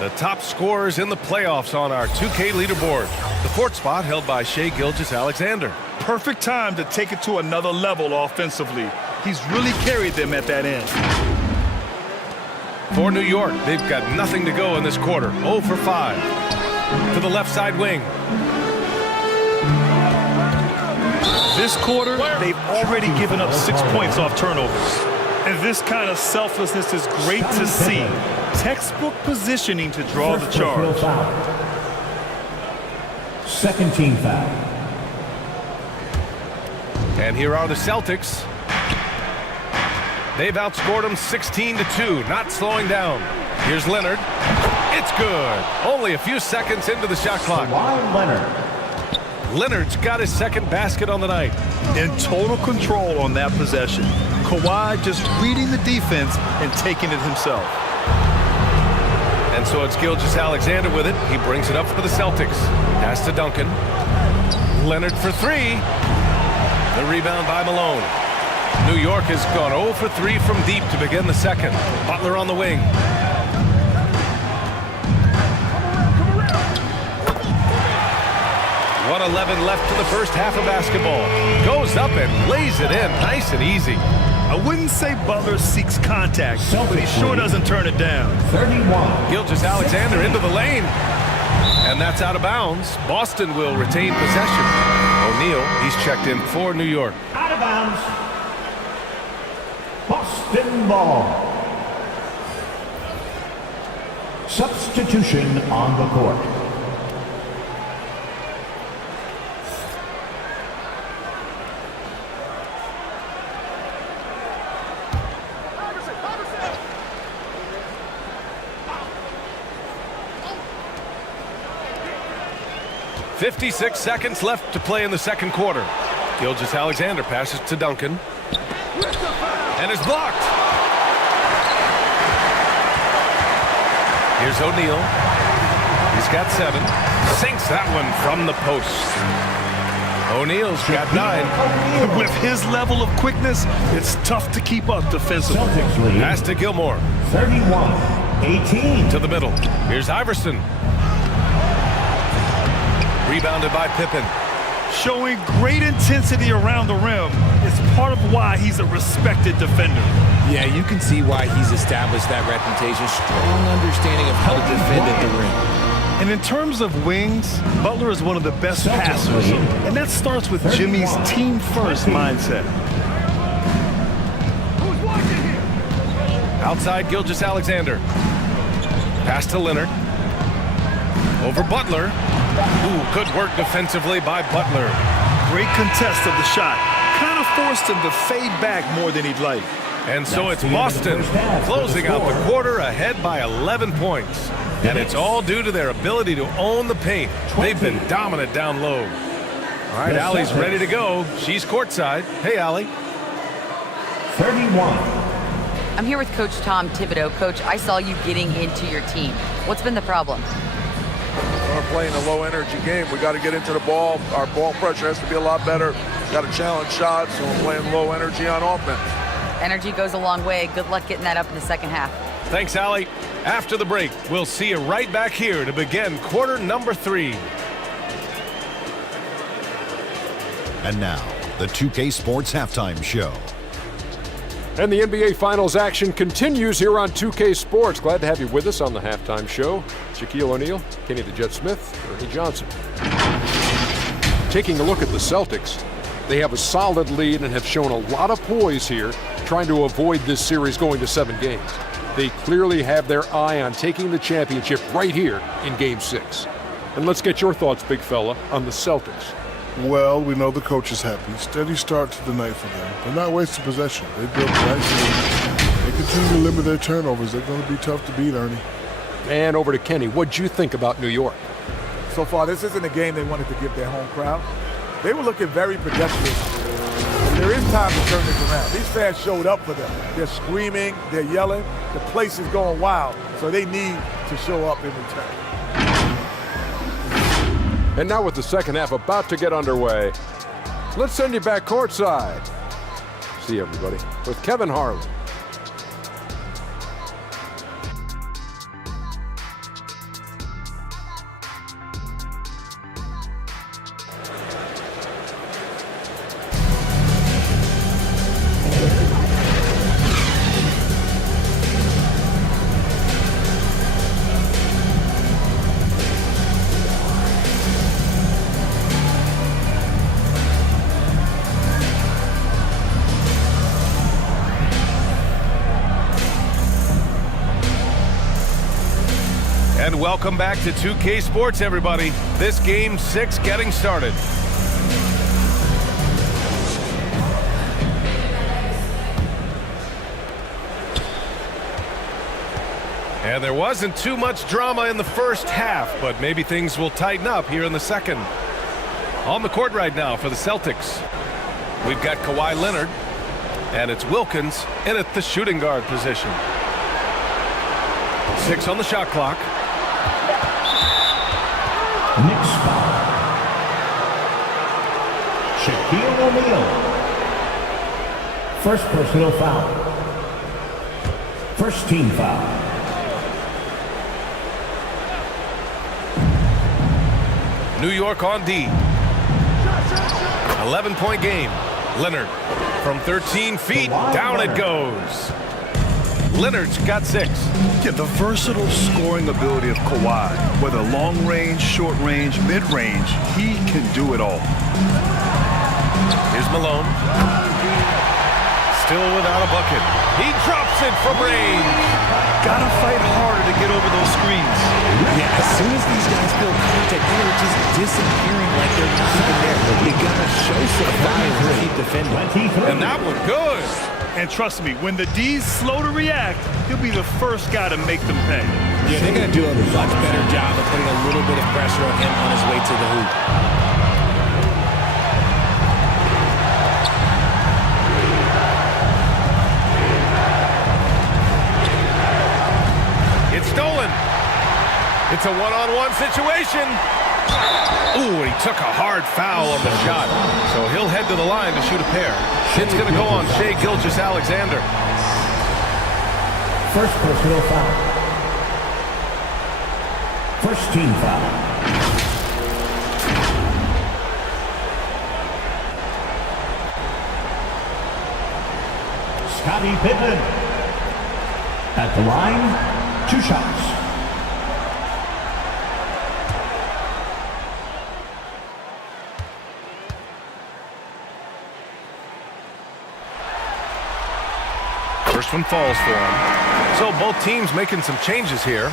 The top scorers in the playoffs on our 2K leaderboard. The fourth spot held by Shai Gilgeous-Alexander. Perfect time to take it to another level offensively. He's really carried them at that end. For New York, they've got nothing to go in this quarter. 0 for 5. To the left side wing. This quarter, they've already given up 6 points off turnovers. And this kind of selflessness is great to see. Textbook positioning to draw the charge. Second team foul. And here are the Celtics. They've outscored them 16-2, not slowing down. Here's Leonard. It's good. Only a few seconds into the shot clock. Leonard's got his second basket on the night. In total control on that possession. Kawhi just reading the defense and taking it himself. And so it's Gilgeous-Alexander with it. He brings it up for the Celtics. Pass to Duncan. Leonard for 3. The rebound by Malone. New York has gone 0 for 3 from deep to begin the second. Butler on the wing. .11 left in the first half of basketball. Goes up and lays it in nice and easy. I wouldn't say Butler seeks contact, but he sure doesn't turn it down. 31. Gilgeous-Alexander into the lane. And that's out of bounds. Boston will retain possession. O'Neal, he's checked in for New York. Out of bounds. Boston ball. Substitution on the court. .56 seconds left to play in the second quarter. Gilgeous-Alexander passes to Duncan. And is blocked. Here's O'Neal. He's got 7. Sinks that one from the post. O'Neal's got 9. With his level of quickness, it's tough to keep up defensively. Pass to Gilmore. 31-18. To the middle. Here's Iverson. Rebounded by Pippen. Showing great intensity around the rim is part of why he's a respected defender. Yeah, you can see why he's established that reputation. Strong understanding of how to defend at the rim. And in terms of wings, Butler is one of the best passers. And that starts with Jimmy's team-first mindset. Outside Gilgeous-Alexander. Pass to Leonard. Over Butler. Ooh, good work defensively by Butler. Great contest of the shot. Kind of forced him to fade back more than he'd like. And so it's Boston closing out the quarter ahead by 11 points. And it's all due to their ability to own the paint. They've been dominant down low. All right, Allie's ready to go. She's courtside. Hey, Allie. 31. I'm here with Coach Tom Thibodeau. Coach, I saw you getting into your team. What's been the problem? We're playing a low-energy game. We got to get into the ball. Our ball pressure has to be a lot better. Got to challenge shots, so we're playing low energy on offense. Energy goes a long way. Good luck getting that up in the second half. Thanks, Allie. After the break, we'll see you right back here to begin quarter number 3. And now, the 2K Sports Halftime Show. And the NBA Finals action continues here on 2K Sports. Glad to have you with us on the halftime show. Shaquille O'Neal, Kenny the Jet Smith, Ernie Johnson. Taking a look at the Celtics, they have a solid lead and have shown a lot of poise here, trying to avoid this series going to 7 games. They clearly have their eye on taking the championship right here in Game 6. And let's get your thoughts, big fella, on the Celtics. Well, we know the coach is happy. Steady start to the night for them. They're not wasting possession. They built nicely. They continue to limit their turnovers. They're going to be tough to beat, Ernie. And over to Kenny. What'd you think about New York? So far, this isn't a game they wanted to give their home crowd. They were looking very pedestrian. There is time to turn this around. These fans showed up for them. They're screaming, they're yelling. The place is going wild, so they need to show up in return. And now with the second half about to get underway, let's send you back courtside. See you, everybody, with Kevin Harlan. welcome back to 2K Sports, everybody. This Game 6 getting started. And there wasn't too much drama in the first half, but maybe things will tighten up here in the second. On the court right now for the Celtics, we've got Kawhi Leonard, and it's Wilkins in at the shooting guard position. 6 on the shot clock. Knicks foul. Shaquille O'Neal. First personal foul. First team foul. New York on D. 11-point game. Leonard from 13 feet. Down it goes. Leonard's got 6. Yeah, the versatile scoring ability of Kawhi, whether long range, short range, mid range, he can do it all. Here's Malone. Still without a bucket. He drops it from range. Gotta fight harder to get over those screens. Yeah, as soon as these guys feel contact, they're just disappearing like they're not even there. You gotta show some fire to keep defending. And that one good. And trust me, when the D's slow to react, he'll be the first guy to make them pay. Yeah, they're gonna do a much better job of putting a little bit of pressure on him on his way to the hoop. Stolen. It's a one-on-one situation. Ooh, he took a hard foul on the shot. So he'll head to the line to shoot a pair. It's going to go on Shai Gilgeous-Alexander. First personal foul. First team foul. Scottie Pippen. At the line. 2 shots. First one falls for him. So both teams making some changes here.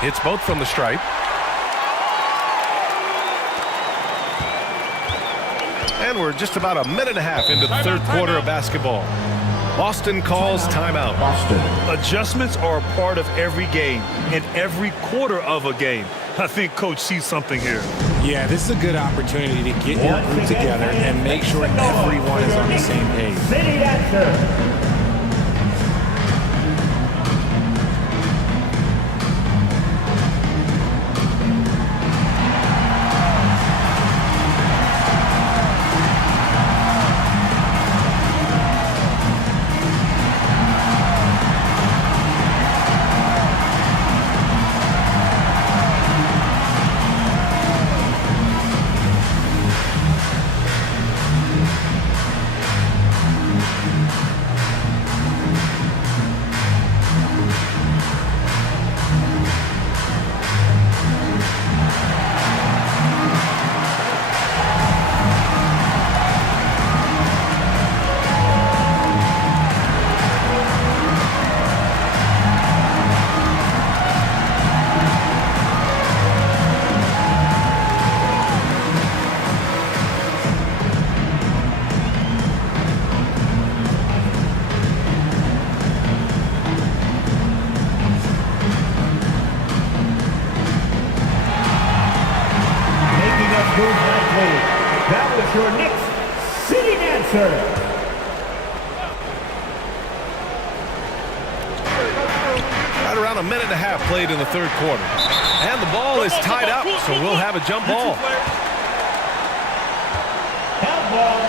Hits both from the stripe. And we're just about a minute and a half into the third quarter of basketball. Boston calls timeout. Boston. Adjustments are a part of every game and every quarter of a game. I think Coach sees something here. Yeah, this is a good opportunity to get your group together and make sure everyone is on the same page. City answer. That was your Knicks City Dancer. Right around a minute and a half played in the third quarter. And the ball is tied up, so we'll have a jump ball. Handball.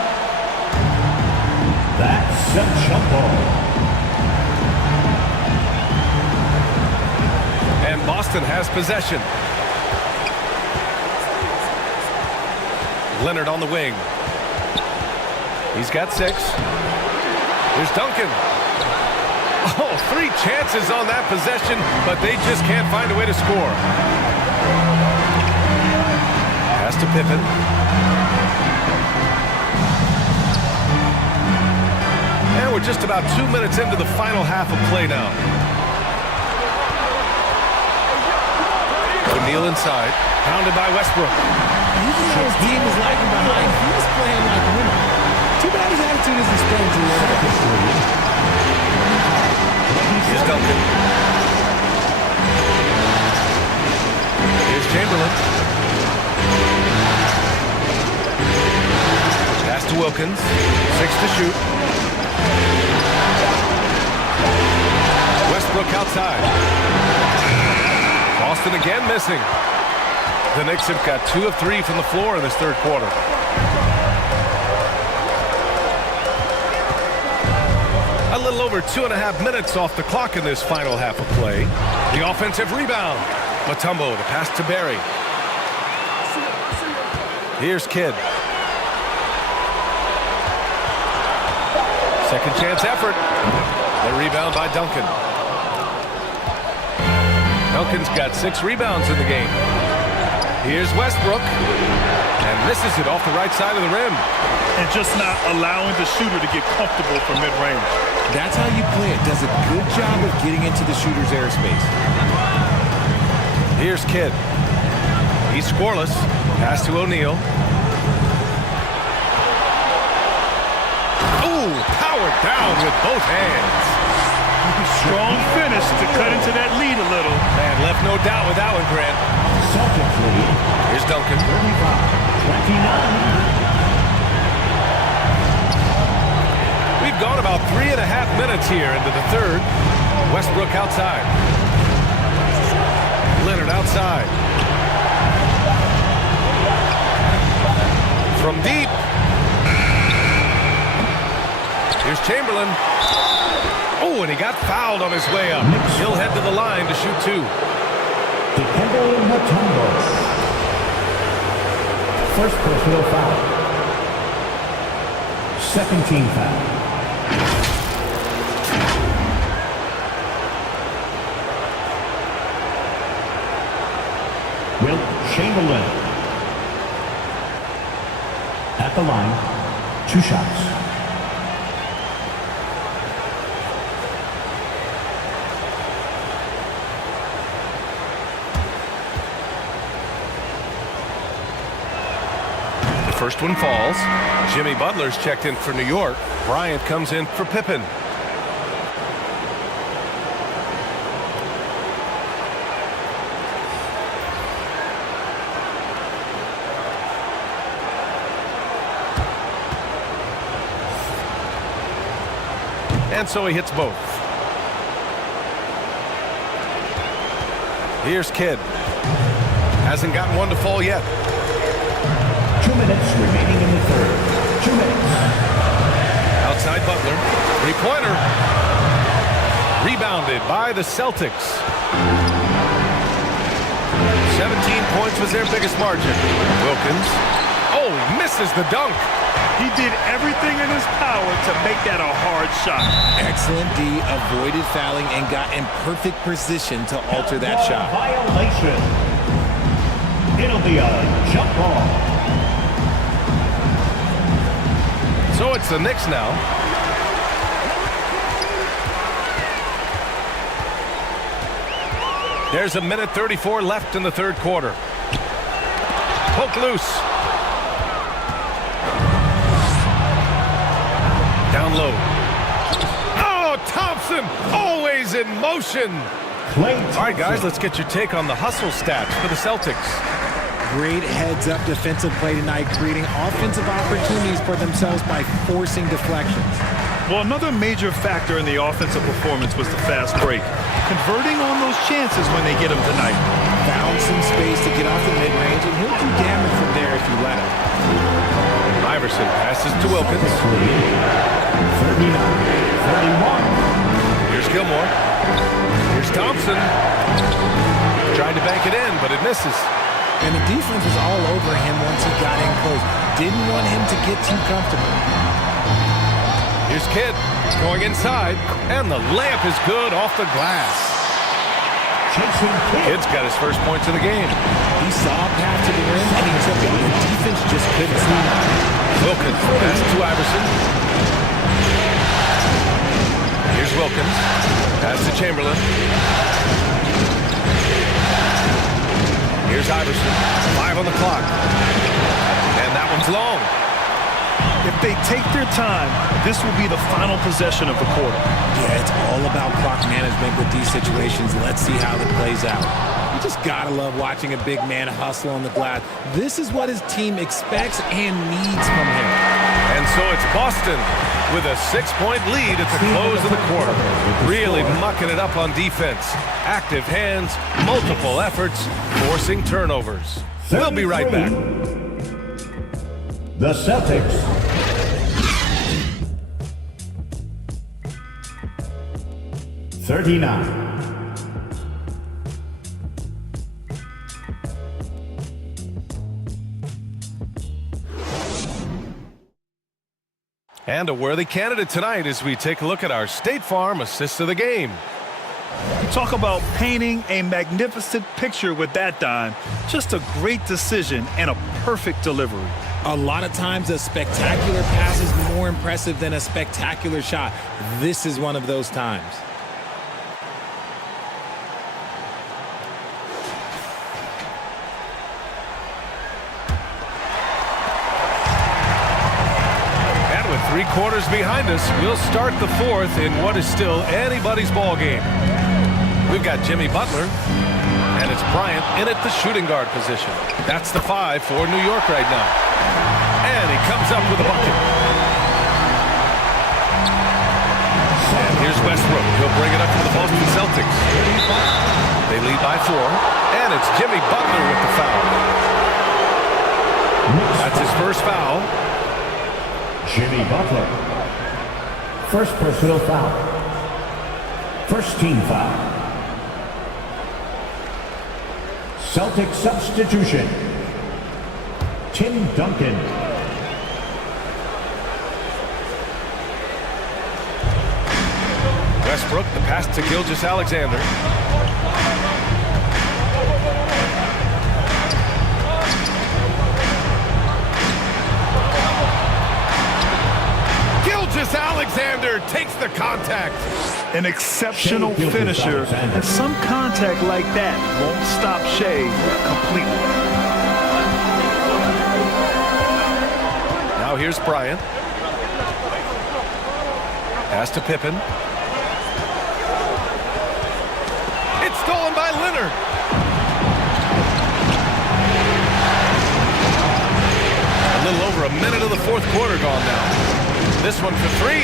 That's a jump ball. And Boston has possession. Leonard on the wing. He's got 6. Here's Duncan. Oh, 3 chances on that possession, but they just can't find a way to score. Pass to Pippen. And we're just about 2 minutes into the final half of play now. O'Neal inside, pounded by Westbrook. Even though his team is lagging behind, he's playing like a winner. Too bad his attitude isn't spreading to the other. Here's Duncan. Here's Chamberlain. Pass to Wilkins. 6 to shoot. Westbrook outside. Boston again missing. The Knicks have got 2 of 3 from the floor in this third quarter. A little over 2.5 minutes off the clock in this final half of play. The offensive rebound. Mutombo to pass to Barry. Here's Kidd. Second chance effort. The rebound by Duncan. Duncan's got 6 rebounds in the game. Here's Westbrook. And misses it off the right side of the rim. And just not allowing the shooter to get comfortable from mid-range. That's how you play it. Does a good job of getting into the shooter's airspace. Here's Kidd. He's scoreless. Pass to O'Neal. Ooh, powered down with both hands. Strong finish to cut into that lead a little. Man, left no doubt with that one, Grant. Celtics lead. Here's Duncan. 35-29. We've gone about 3.5 minutes here into the third. Westbrook outside. Leonard outside. From deep. Here's Chamberlain. Oh, and he got fouled on his way up. He'll head to the line to shoot 2. Dikembe Mutombo. First personal foul. Second team foul. Wilt Chamberlain. At the line, 2 shots. First one falls. Jimmy Butler's checked in for New York. Bryant comes in for Pippen. And so he hits both. Here's Kidd. Hasn't gotten one to fall yet. 2 minutes remaining in the third. 2 minutes. Outside Butler. 3-pointer. Rebounded by the Celtics. 17 points was their biggest margin. Wilkins. Oh, he misses the dunk. He did everything in his power to make that a hard shot. Excellent D, avoided fouling and got in perfect position to alter that shot. Violation. It'll be a jump ball. So it's the Knicks now. There's a minute 34 left in the third quarter. Poke loose. Down low. Oh, Thompson, always in motion. All right, guys, let's get your take on the hustle stats for the Celtics. Great heads-up defensive play tonight, creating offensive opportunities for themselves by forcing deflections. Well, another major factor in the offensive performance was the fast break. Converting on those chances when they get them tonight. Found some space to get off the mid-range, and he'll do damage from there if you let him. Iverson passes to Wilkins. 39-31. Here's Gilmore. Here's Thompson. Tried to bank it in, but it misses. And the defense was all over him once he got in close. Didn't want him to get too comfortable. Here's Kidd going inside, and the layup is good off the glass. Kidd's got his first points of the game. He saw a path to the rim, and he took it. The defense just couldn't stop him. Wilkins, pass to Iverson. Here's Wilkins, pass to Chamberlain. Here's Iverson, 5 on the clock. And that one's long. If they take their time, this will be the final possession of the quarter. Yeah, it's all about clock management with these situations. Let's see how it plays out. You just gotta love watching a big man hustle on the glass. This is what his team expects and needs from him. And so it's Boston with a 6-point lead at the close of the quarter. Really mucking it up on defense. Active hands, multiple efforts, forcing turnovers. We'll be right back. The Celtics. And a worthy candidate tonight as we take a look at our State Farm assist of the game. Talk about painting a magnificent picture with that dime. Just a great decision and a perfect delivery. A lot of times a spectacular pass is more impressive than a spectacular shot. This is one of those times. And with 3 quarters behind us, we'll start the fourth in what is still anybody's ball game. We've got Jimmy Butler, and it's Bryant in at the shooting guard position. That's the 5 for New York right now. And he comes up with a bucket. And here's Westbrook. He'll bring it up for the Boston Celtics. They lead by 4, and it's Jimmy Butler with the foul. That's his first foul. Jimmy Butler. First personal foul. First team foul. Celtic substitution. Tim Duncan. Westbrook, the pass to Gilgeous-Alexander. Gilgeous-Alexander takes the contact. An exceptional finisher, and some contact like that won't stop Shea completely. Now here's Bryant. Pass to Pippen. It's stolen by Leonard. A little over a minute of the fourth quarter gone now. This one for 3.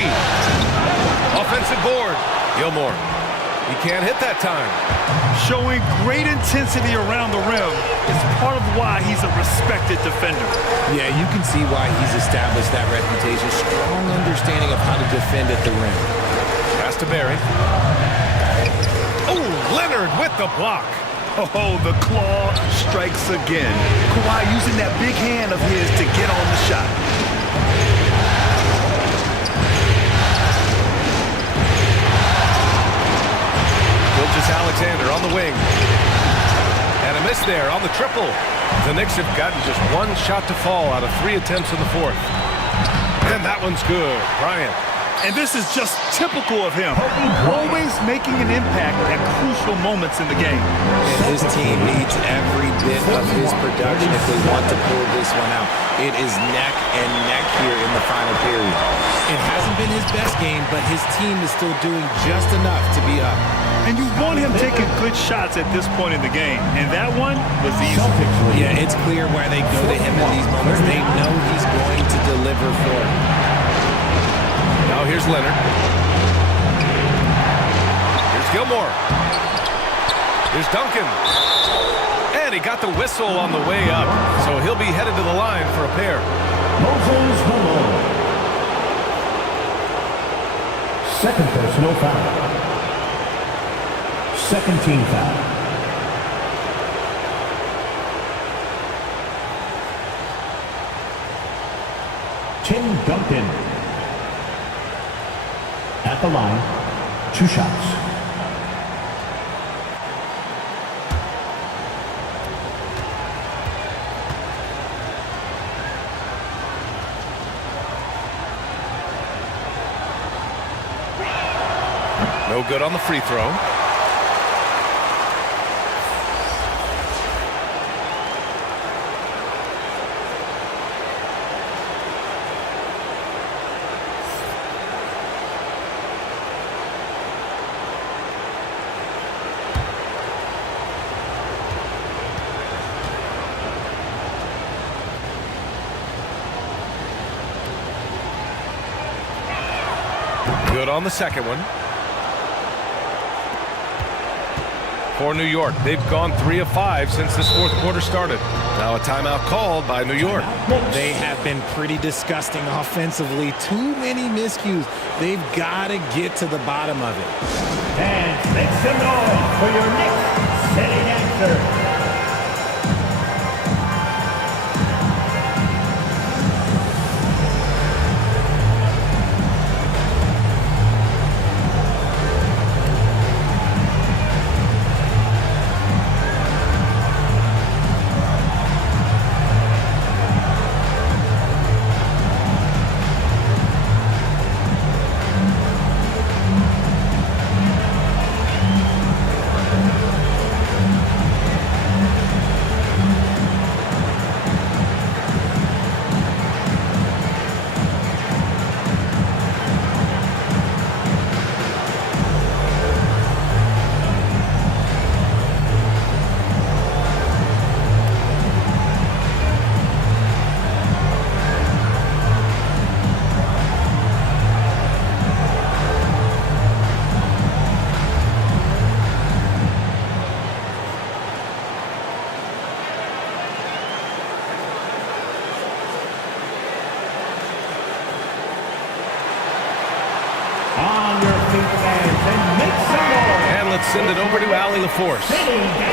Offensive board. Gilmore. He can't hit that time. Showing great intensity around the rim is part of why he's a respected defender. Yeah, you can see why he's established that reputation. Strong understanding of how to defend at the rim. Pass to Barry. Oh, Leonard with the block. Oh, the claw strikes again. Kawhi using that big hand of his to get on the shot. Gilgeous-Alexander on the wing. And a miss there on the triple. The Knicks have gotten just 1 shot to fall out of 3 attempts in the fourth. And that one's good. Bryant. And this is just typical of him. Always making an impact at crucial moments in the game. And his team needs every bit of his production if they want to pull this one out. It is neck and neck here in the final period. It hasn't been his best game, but his team is still doing just enough to be up. And you want him taking good shots at this point in the game. And that one was easy. Yeah, it's clear why they go to him in these moments. They know he's going to deliver for them. Now here's Leonard. Here's Gilmore. Here's Duncan. And he got the whistle on the way up. So he'll be headed to the line for a pair. Moses Malone. Second personal foul. Second team foul. Tim Duncan. At the line, 2 shots. No good on the free throw. Good on the second one. For New York, they've gone 3 of 5 since this fourth quarter started. Now a timeout called by New York. They have been pretty disgusting offensively. Too many miscues. They've got to get to the bottom of it. And make some noise for your Knicks sitting answer. And let's send it over to Allie LaForce.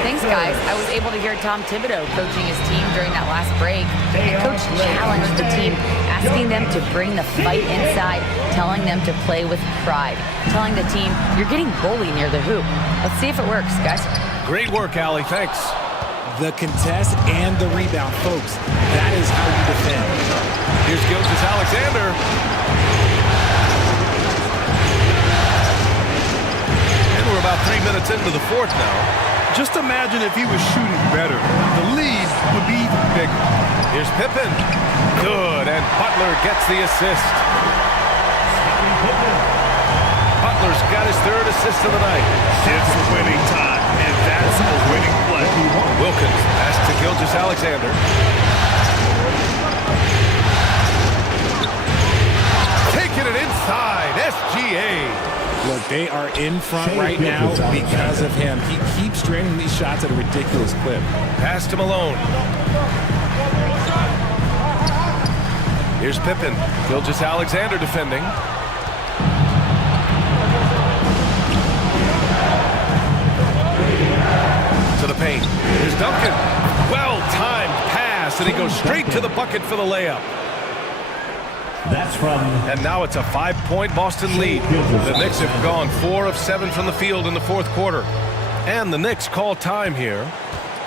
Thanks, guys. I was able to hear Tom Thibodeau coaching his team during that last break. And Coach challenged the team, asking them to bring the fight inside, telling them to play with pride, telling the team, you're getting bullied near the hoop. Let's see if it works, guys. Great work, Allie. Thanks. The contest and the rebound, folks. That is how you defend. Here's Gilgeous-Alexander. We're about 3 minutes into the fourth now. Just imagine if he was shooting better. The lead would be even bigger. Here's Pippen. Good, and Butler gets the assist. Butler's got his 3rd assist of the night. It's winning time, and that's a winning play. Wilkins pass to Gilgeous-Alexander. Taking it inside, SGA. Look, they are in front right now because of him. He keeps draining these shots at a ridiculous clip. Pass to Malone. Here's Pippen. Gilgeous-Alexander defending. To the paint. Here's Duncan. Well-timed pass, and he goes straight to the bucket for the layup. That's from... And now it's a 5-point Boston lead. The Knicks have gone 4 of 7 from the field in the fourth quarter. And the Knicks call time here.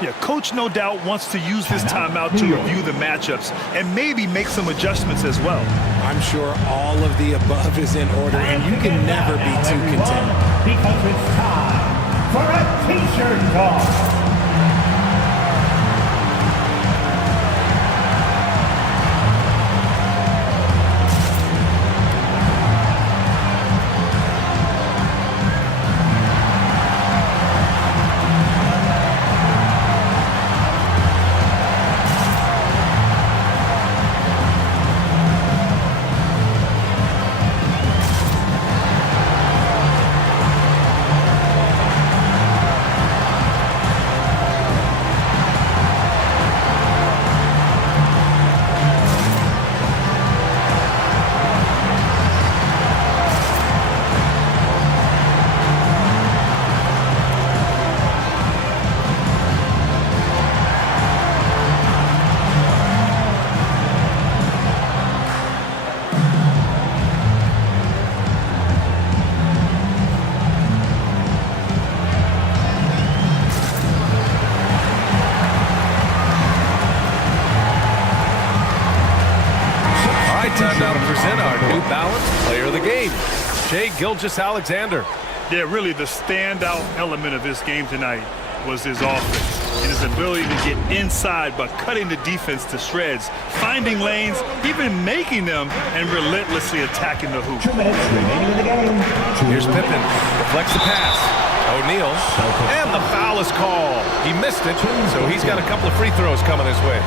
Yeah, Coach no doubt wants to use this timeout to review the matchups and maybe make some adjustments as well. I'm sure all of the above is in order, and you can never be too content. Because it's time for a t-shirt toss. present our New Balance Player of the Game, Shai Gilgeous-Alexander. Yeah, really the standout element of this game tonight was his offense and his ability to get inside by cutting the defense to shreds, finding lanes, even making them, and relentlessly attacking the hoop. 2 minutes remaining in the game. Here's Pippen. Deflects the pass. O'Neal. And the foul is called. He missed it, so he's got a couple of free throws coming his way.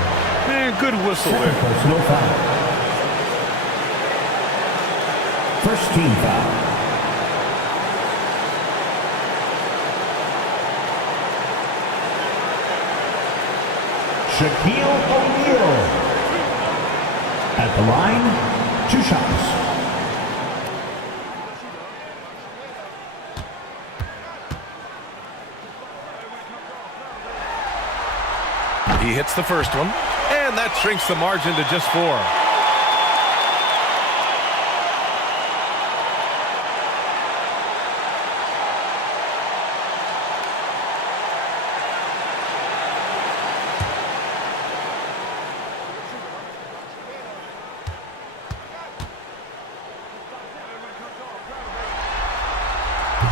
Man, good whistle there. Personal foul. First team foul. Shaquille O'Neal. At the line, 2 shots. He hits the first one, and that shrinks the margin to just 4.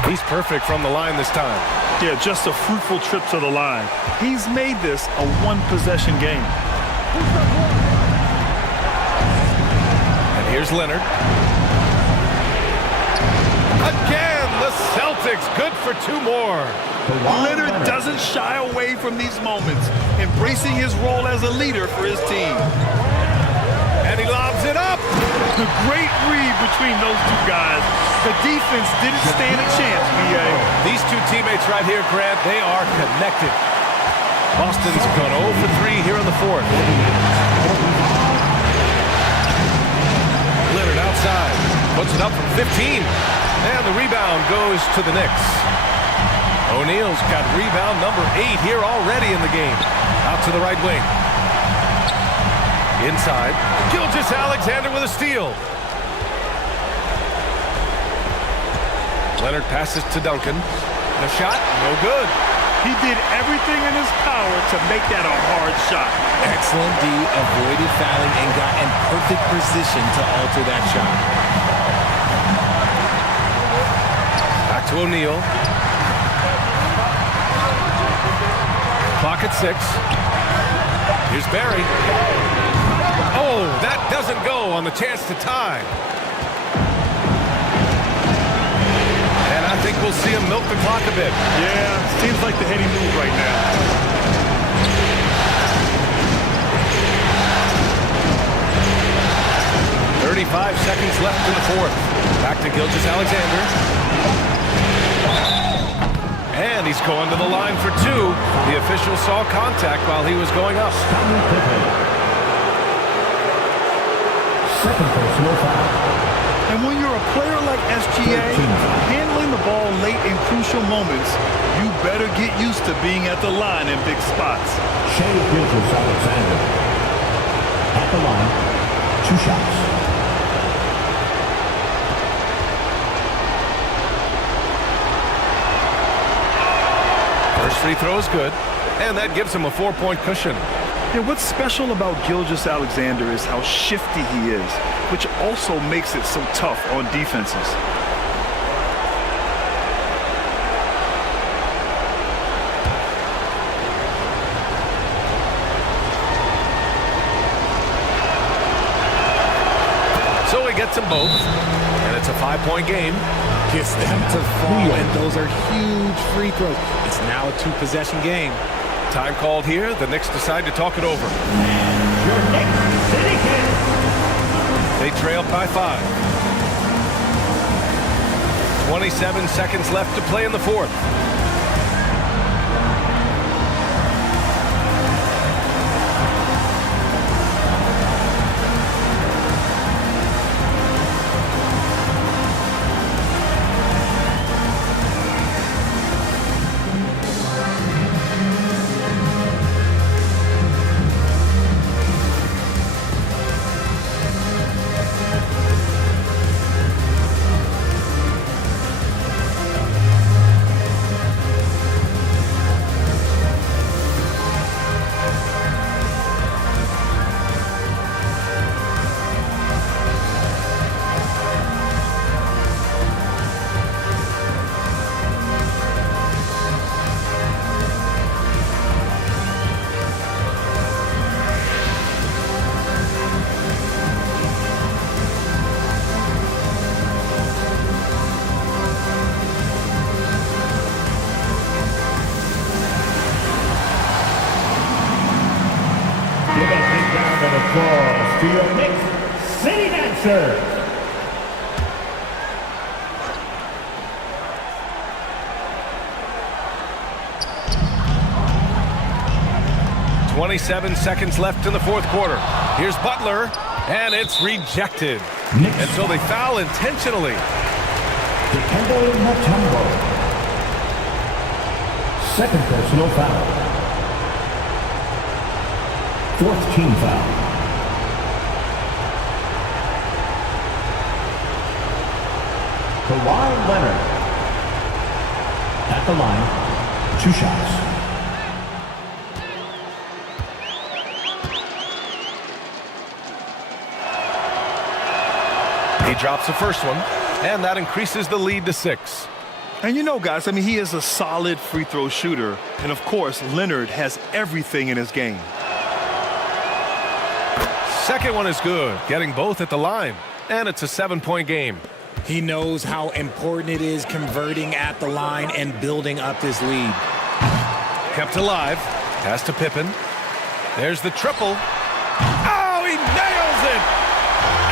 He's perfect from the line this time. Yeah, just a fruitful trip to the line. He's made this a one-possession game. And here's Leonard. Again, the Celtics good for 2 more. Leonard doesn't shy away from these moments, embracing his role as a leader for his team. And he lobs it up. The great read between those 2 guys. The defense didn't stand a chance, B.A. These 2 teammates right here, Grant, they are connected. Boston's gone 0 for 3 here in the 4th. Leonard outside. Puts it up from 15. And the rebound goes to the Knicks. O'Neal's got rebound number 8 here already in the game. Out to the right wing. Inside. Gilgeous-Alexander with a steal. Leonard passes to Duncan. The shot, no good. He did everything in his power to make that a hard shot. Excellent D, avoided fouling and got in perfect position to alter that shot. Back to O'Neal. Clock at 6. Here's Barry. Oh, that doesn't go on the chance to tie. And I think we'll see him milk the clock a bit. Yeah, seems like the heady move right now. .35 seconds left in the 4th. Back to Gilgeous-Alexander. And he's going to the line for 2. The official saw contact while he was going up. Second personal foul. And when you're a player like SGA, handling the ball late in crucial moments, you better get used to being at the line in big spots. Shai Gilgeous-Alexander. At the line, 2 shots. First free throw is good, and that gives him a 4-point cushion. Yeah, what's special about Gilgeous-Alexander is how shifty he is, which also makes it so tough on defenses. So he gets them both, and it's a 5-point game. Gets them to fall, and those are huge free throws. It's now a 2-possession game. Time called here. The Knicks decide to talk it over. And your Knicks City Kings. They trail by 5. 27 seconds left to play in the 4th. Applause to your Knicks City Dancer. 27 seconds left in the fourth quarter. Here's Butler, and it's rejected. And so they foul intentionally. Dikembe Mutombo. Second personal foul. Fourth team foul. Kawhi Leonard. At the line, 2 shots. He drops the first one, and that increases the lead to 6. And you know, guys, I mean, he is a solid free throw shooter. And, of course, Leonard has everything in his game. Second one is good, getting both at the line. And it's a 7-point game. He knows how important it is converting at the line and building up this lead. Kept alive. Pass to Pippen. There's the triple. Oh, he nails it!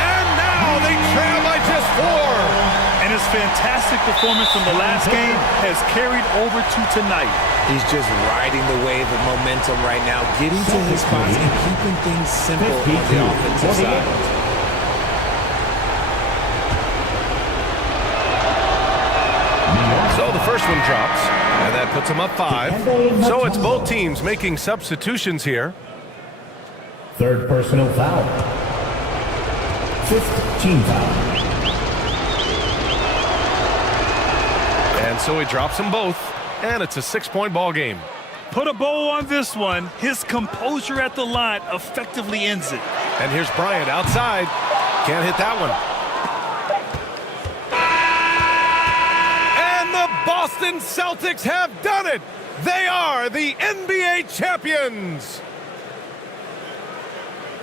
And now they trail by just 4. And his fantastic performance from the last game has carried over to tonight. He's just riding the wave of momentum right now, getting to his spots and keeping things simple on the offensive side. So the first one drops, and that puts them up 5. So it's both teams making substitutions here. Third personal foul. Fifth team foul. And so he drops them both, and it's a 6-point ball game. Put a bow on this one. His composure at the line effectively ends it. And here's Bryant outside. Can't hit that one. And the Boston Celtics have done it. They are the NBA champions.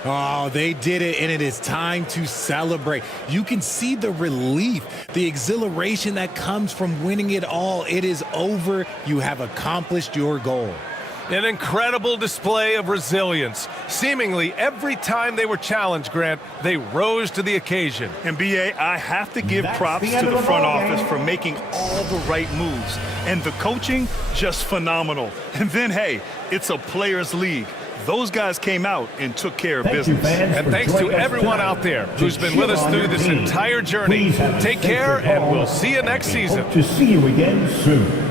Oh, they did it, and it is time to celebrate. You can see the relief, the exhilaration that comes from winning it all. It is over. You have accomplished your goal. An incredible display of resilience. Seemingly every time they were challenged, Grant, they rose to the occasion. And B.A., I have to give props to the front office for making all the right moves. And the coaching, just phenomenal. And then, hey, it's a players' league. Those guys came out and took care of business. And thanks to everyone out there who's been with us through this entire journey. Take care, and we'll see you next season. Hope to see you again soon.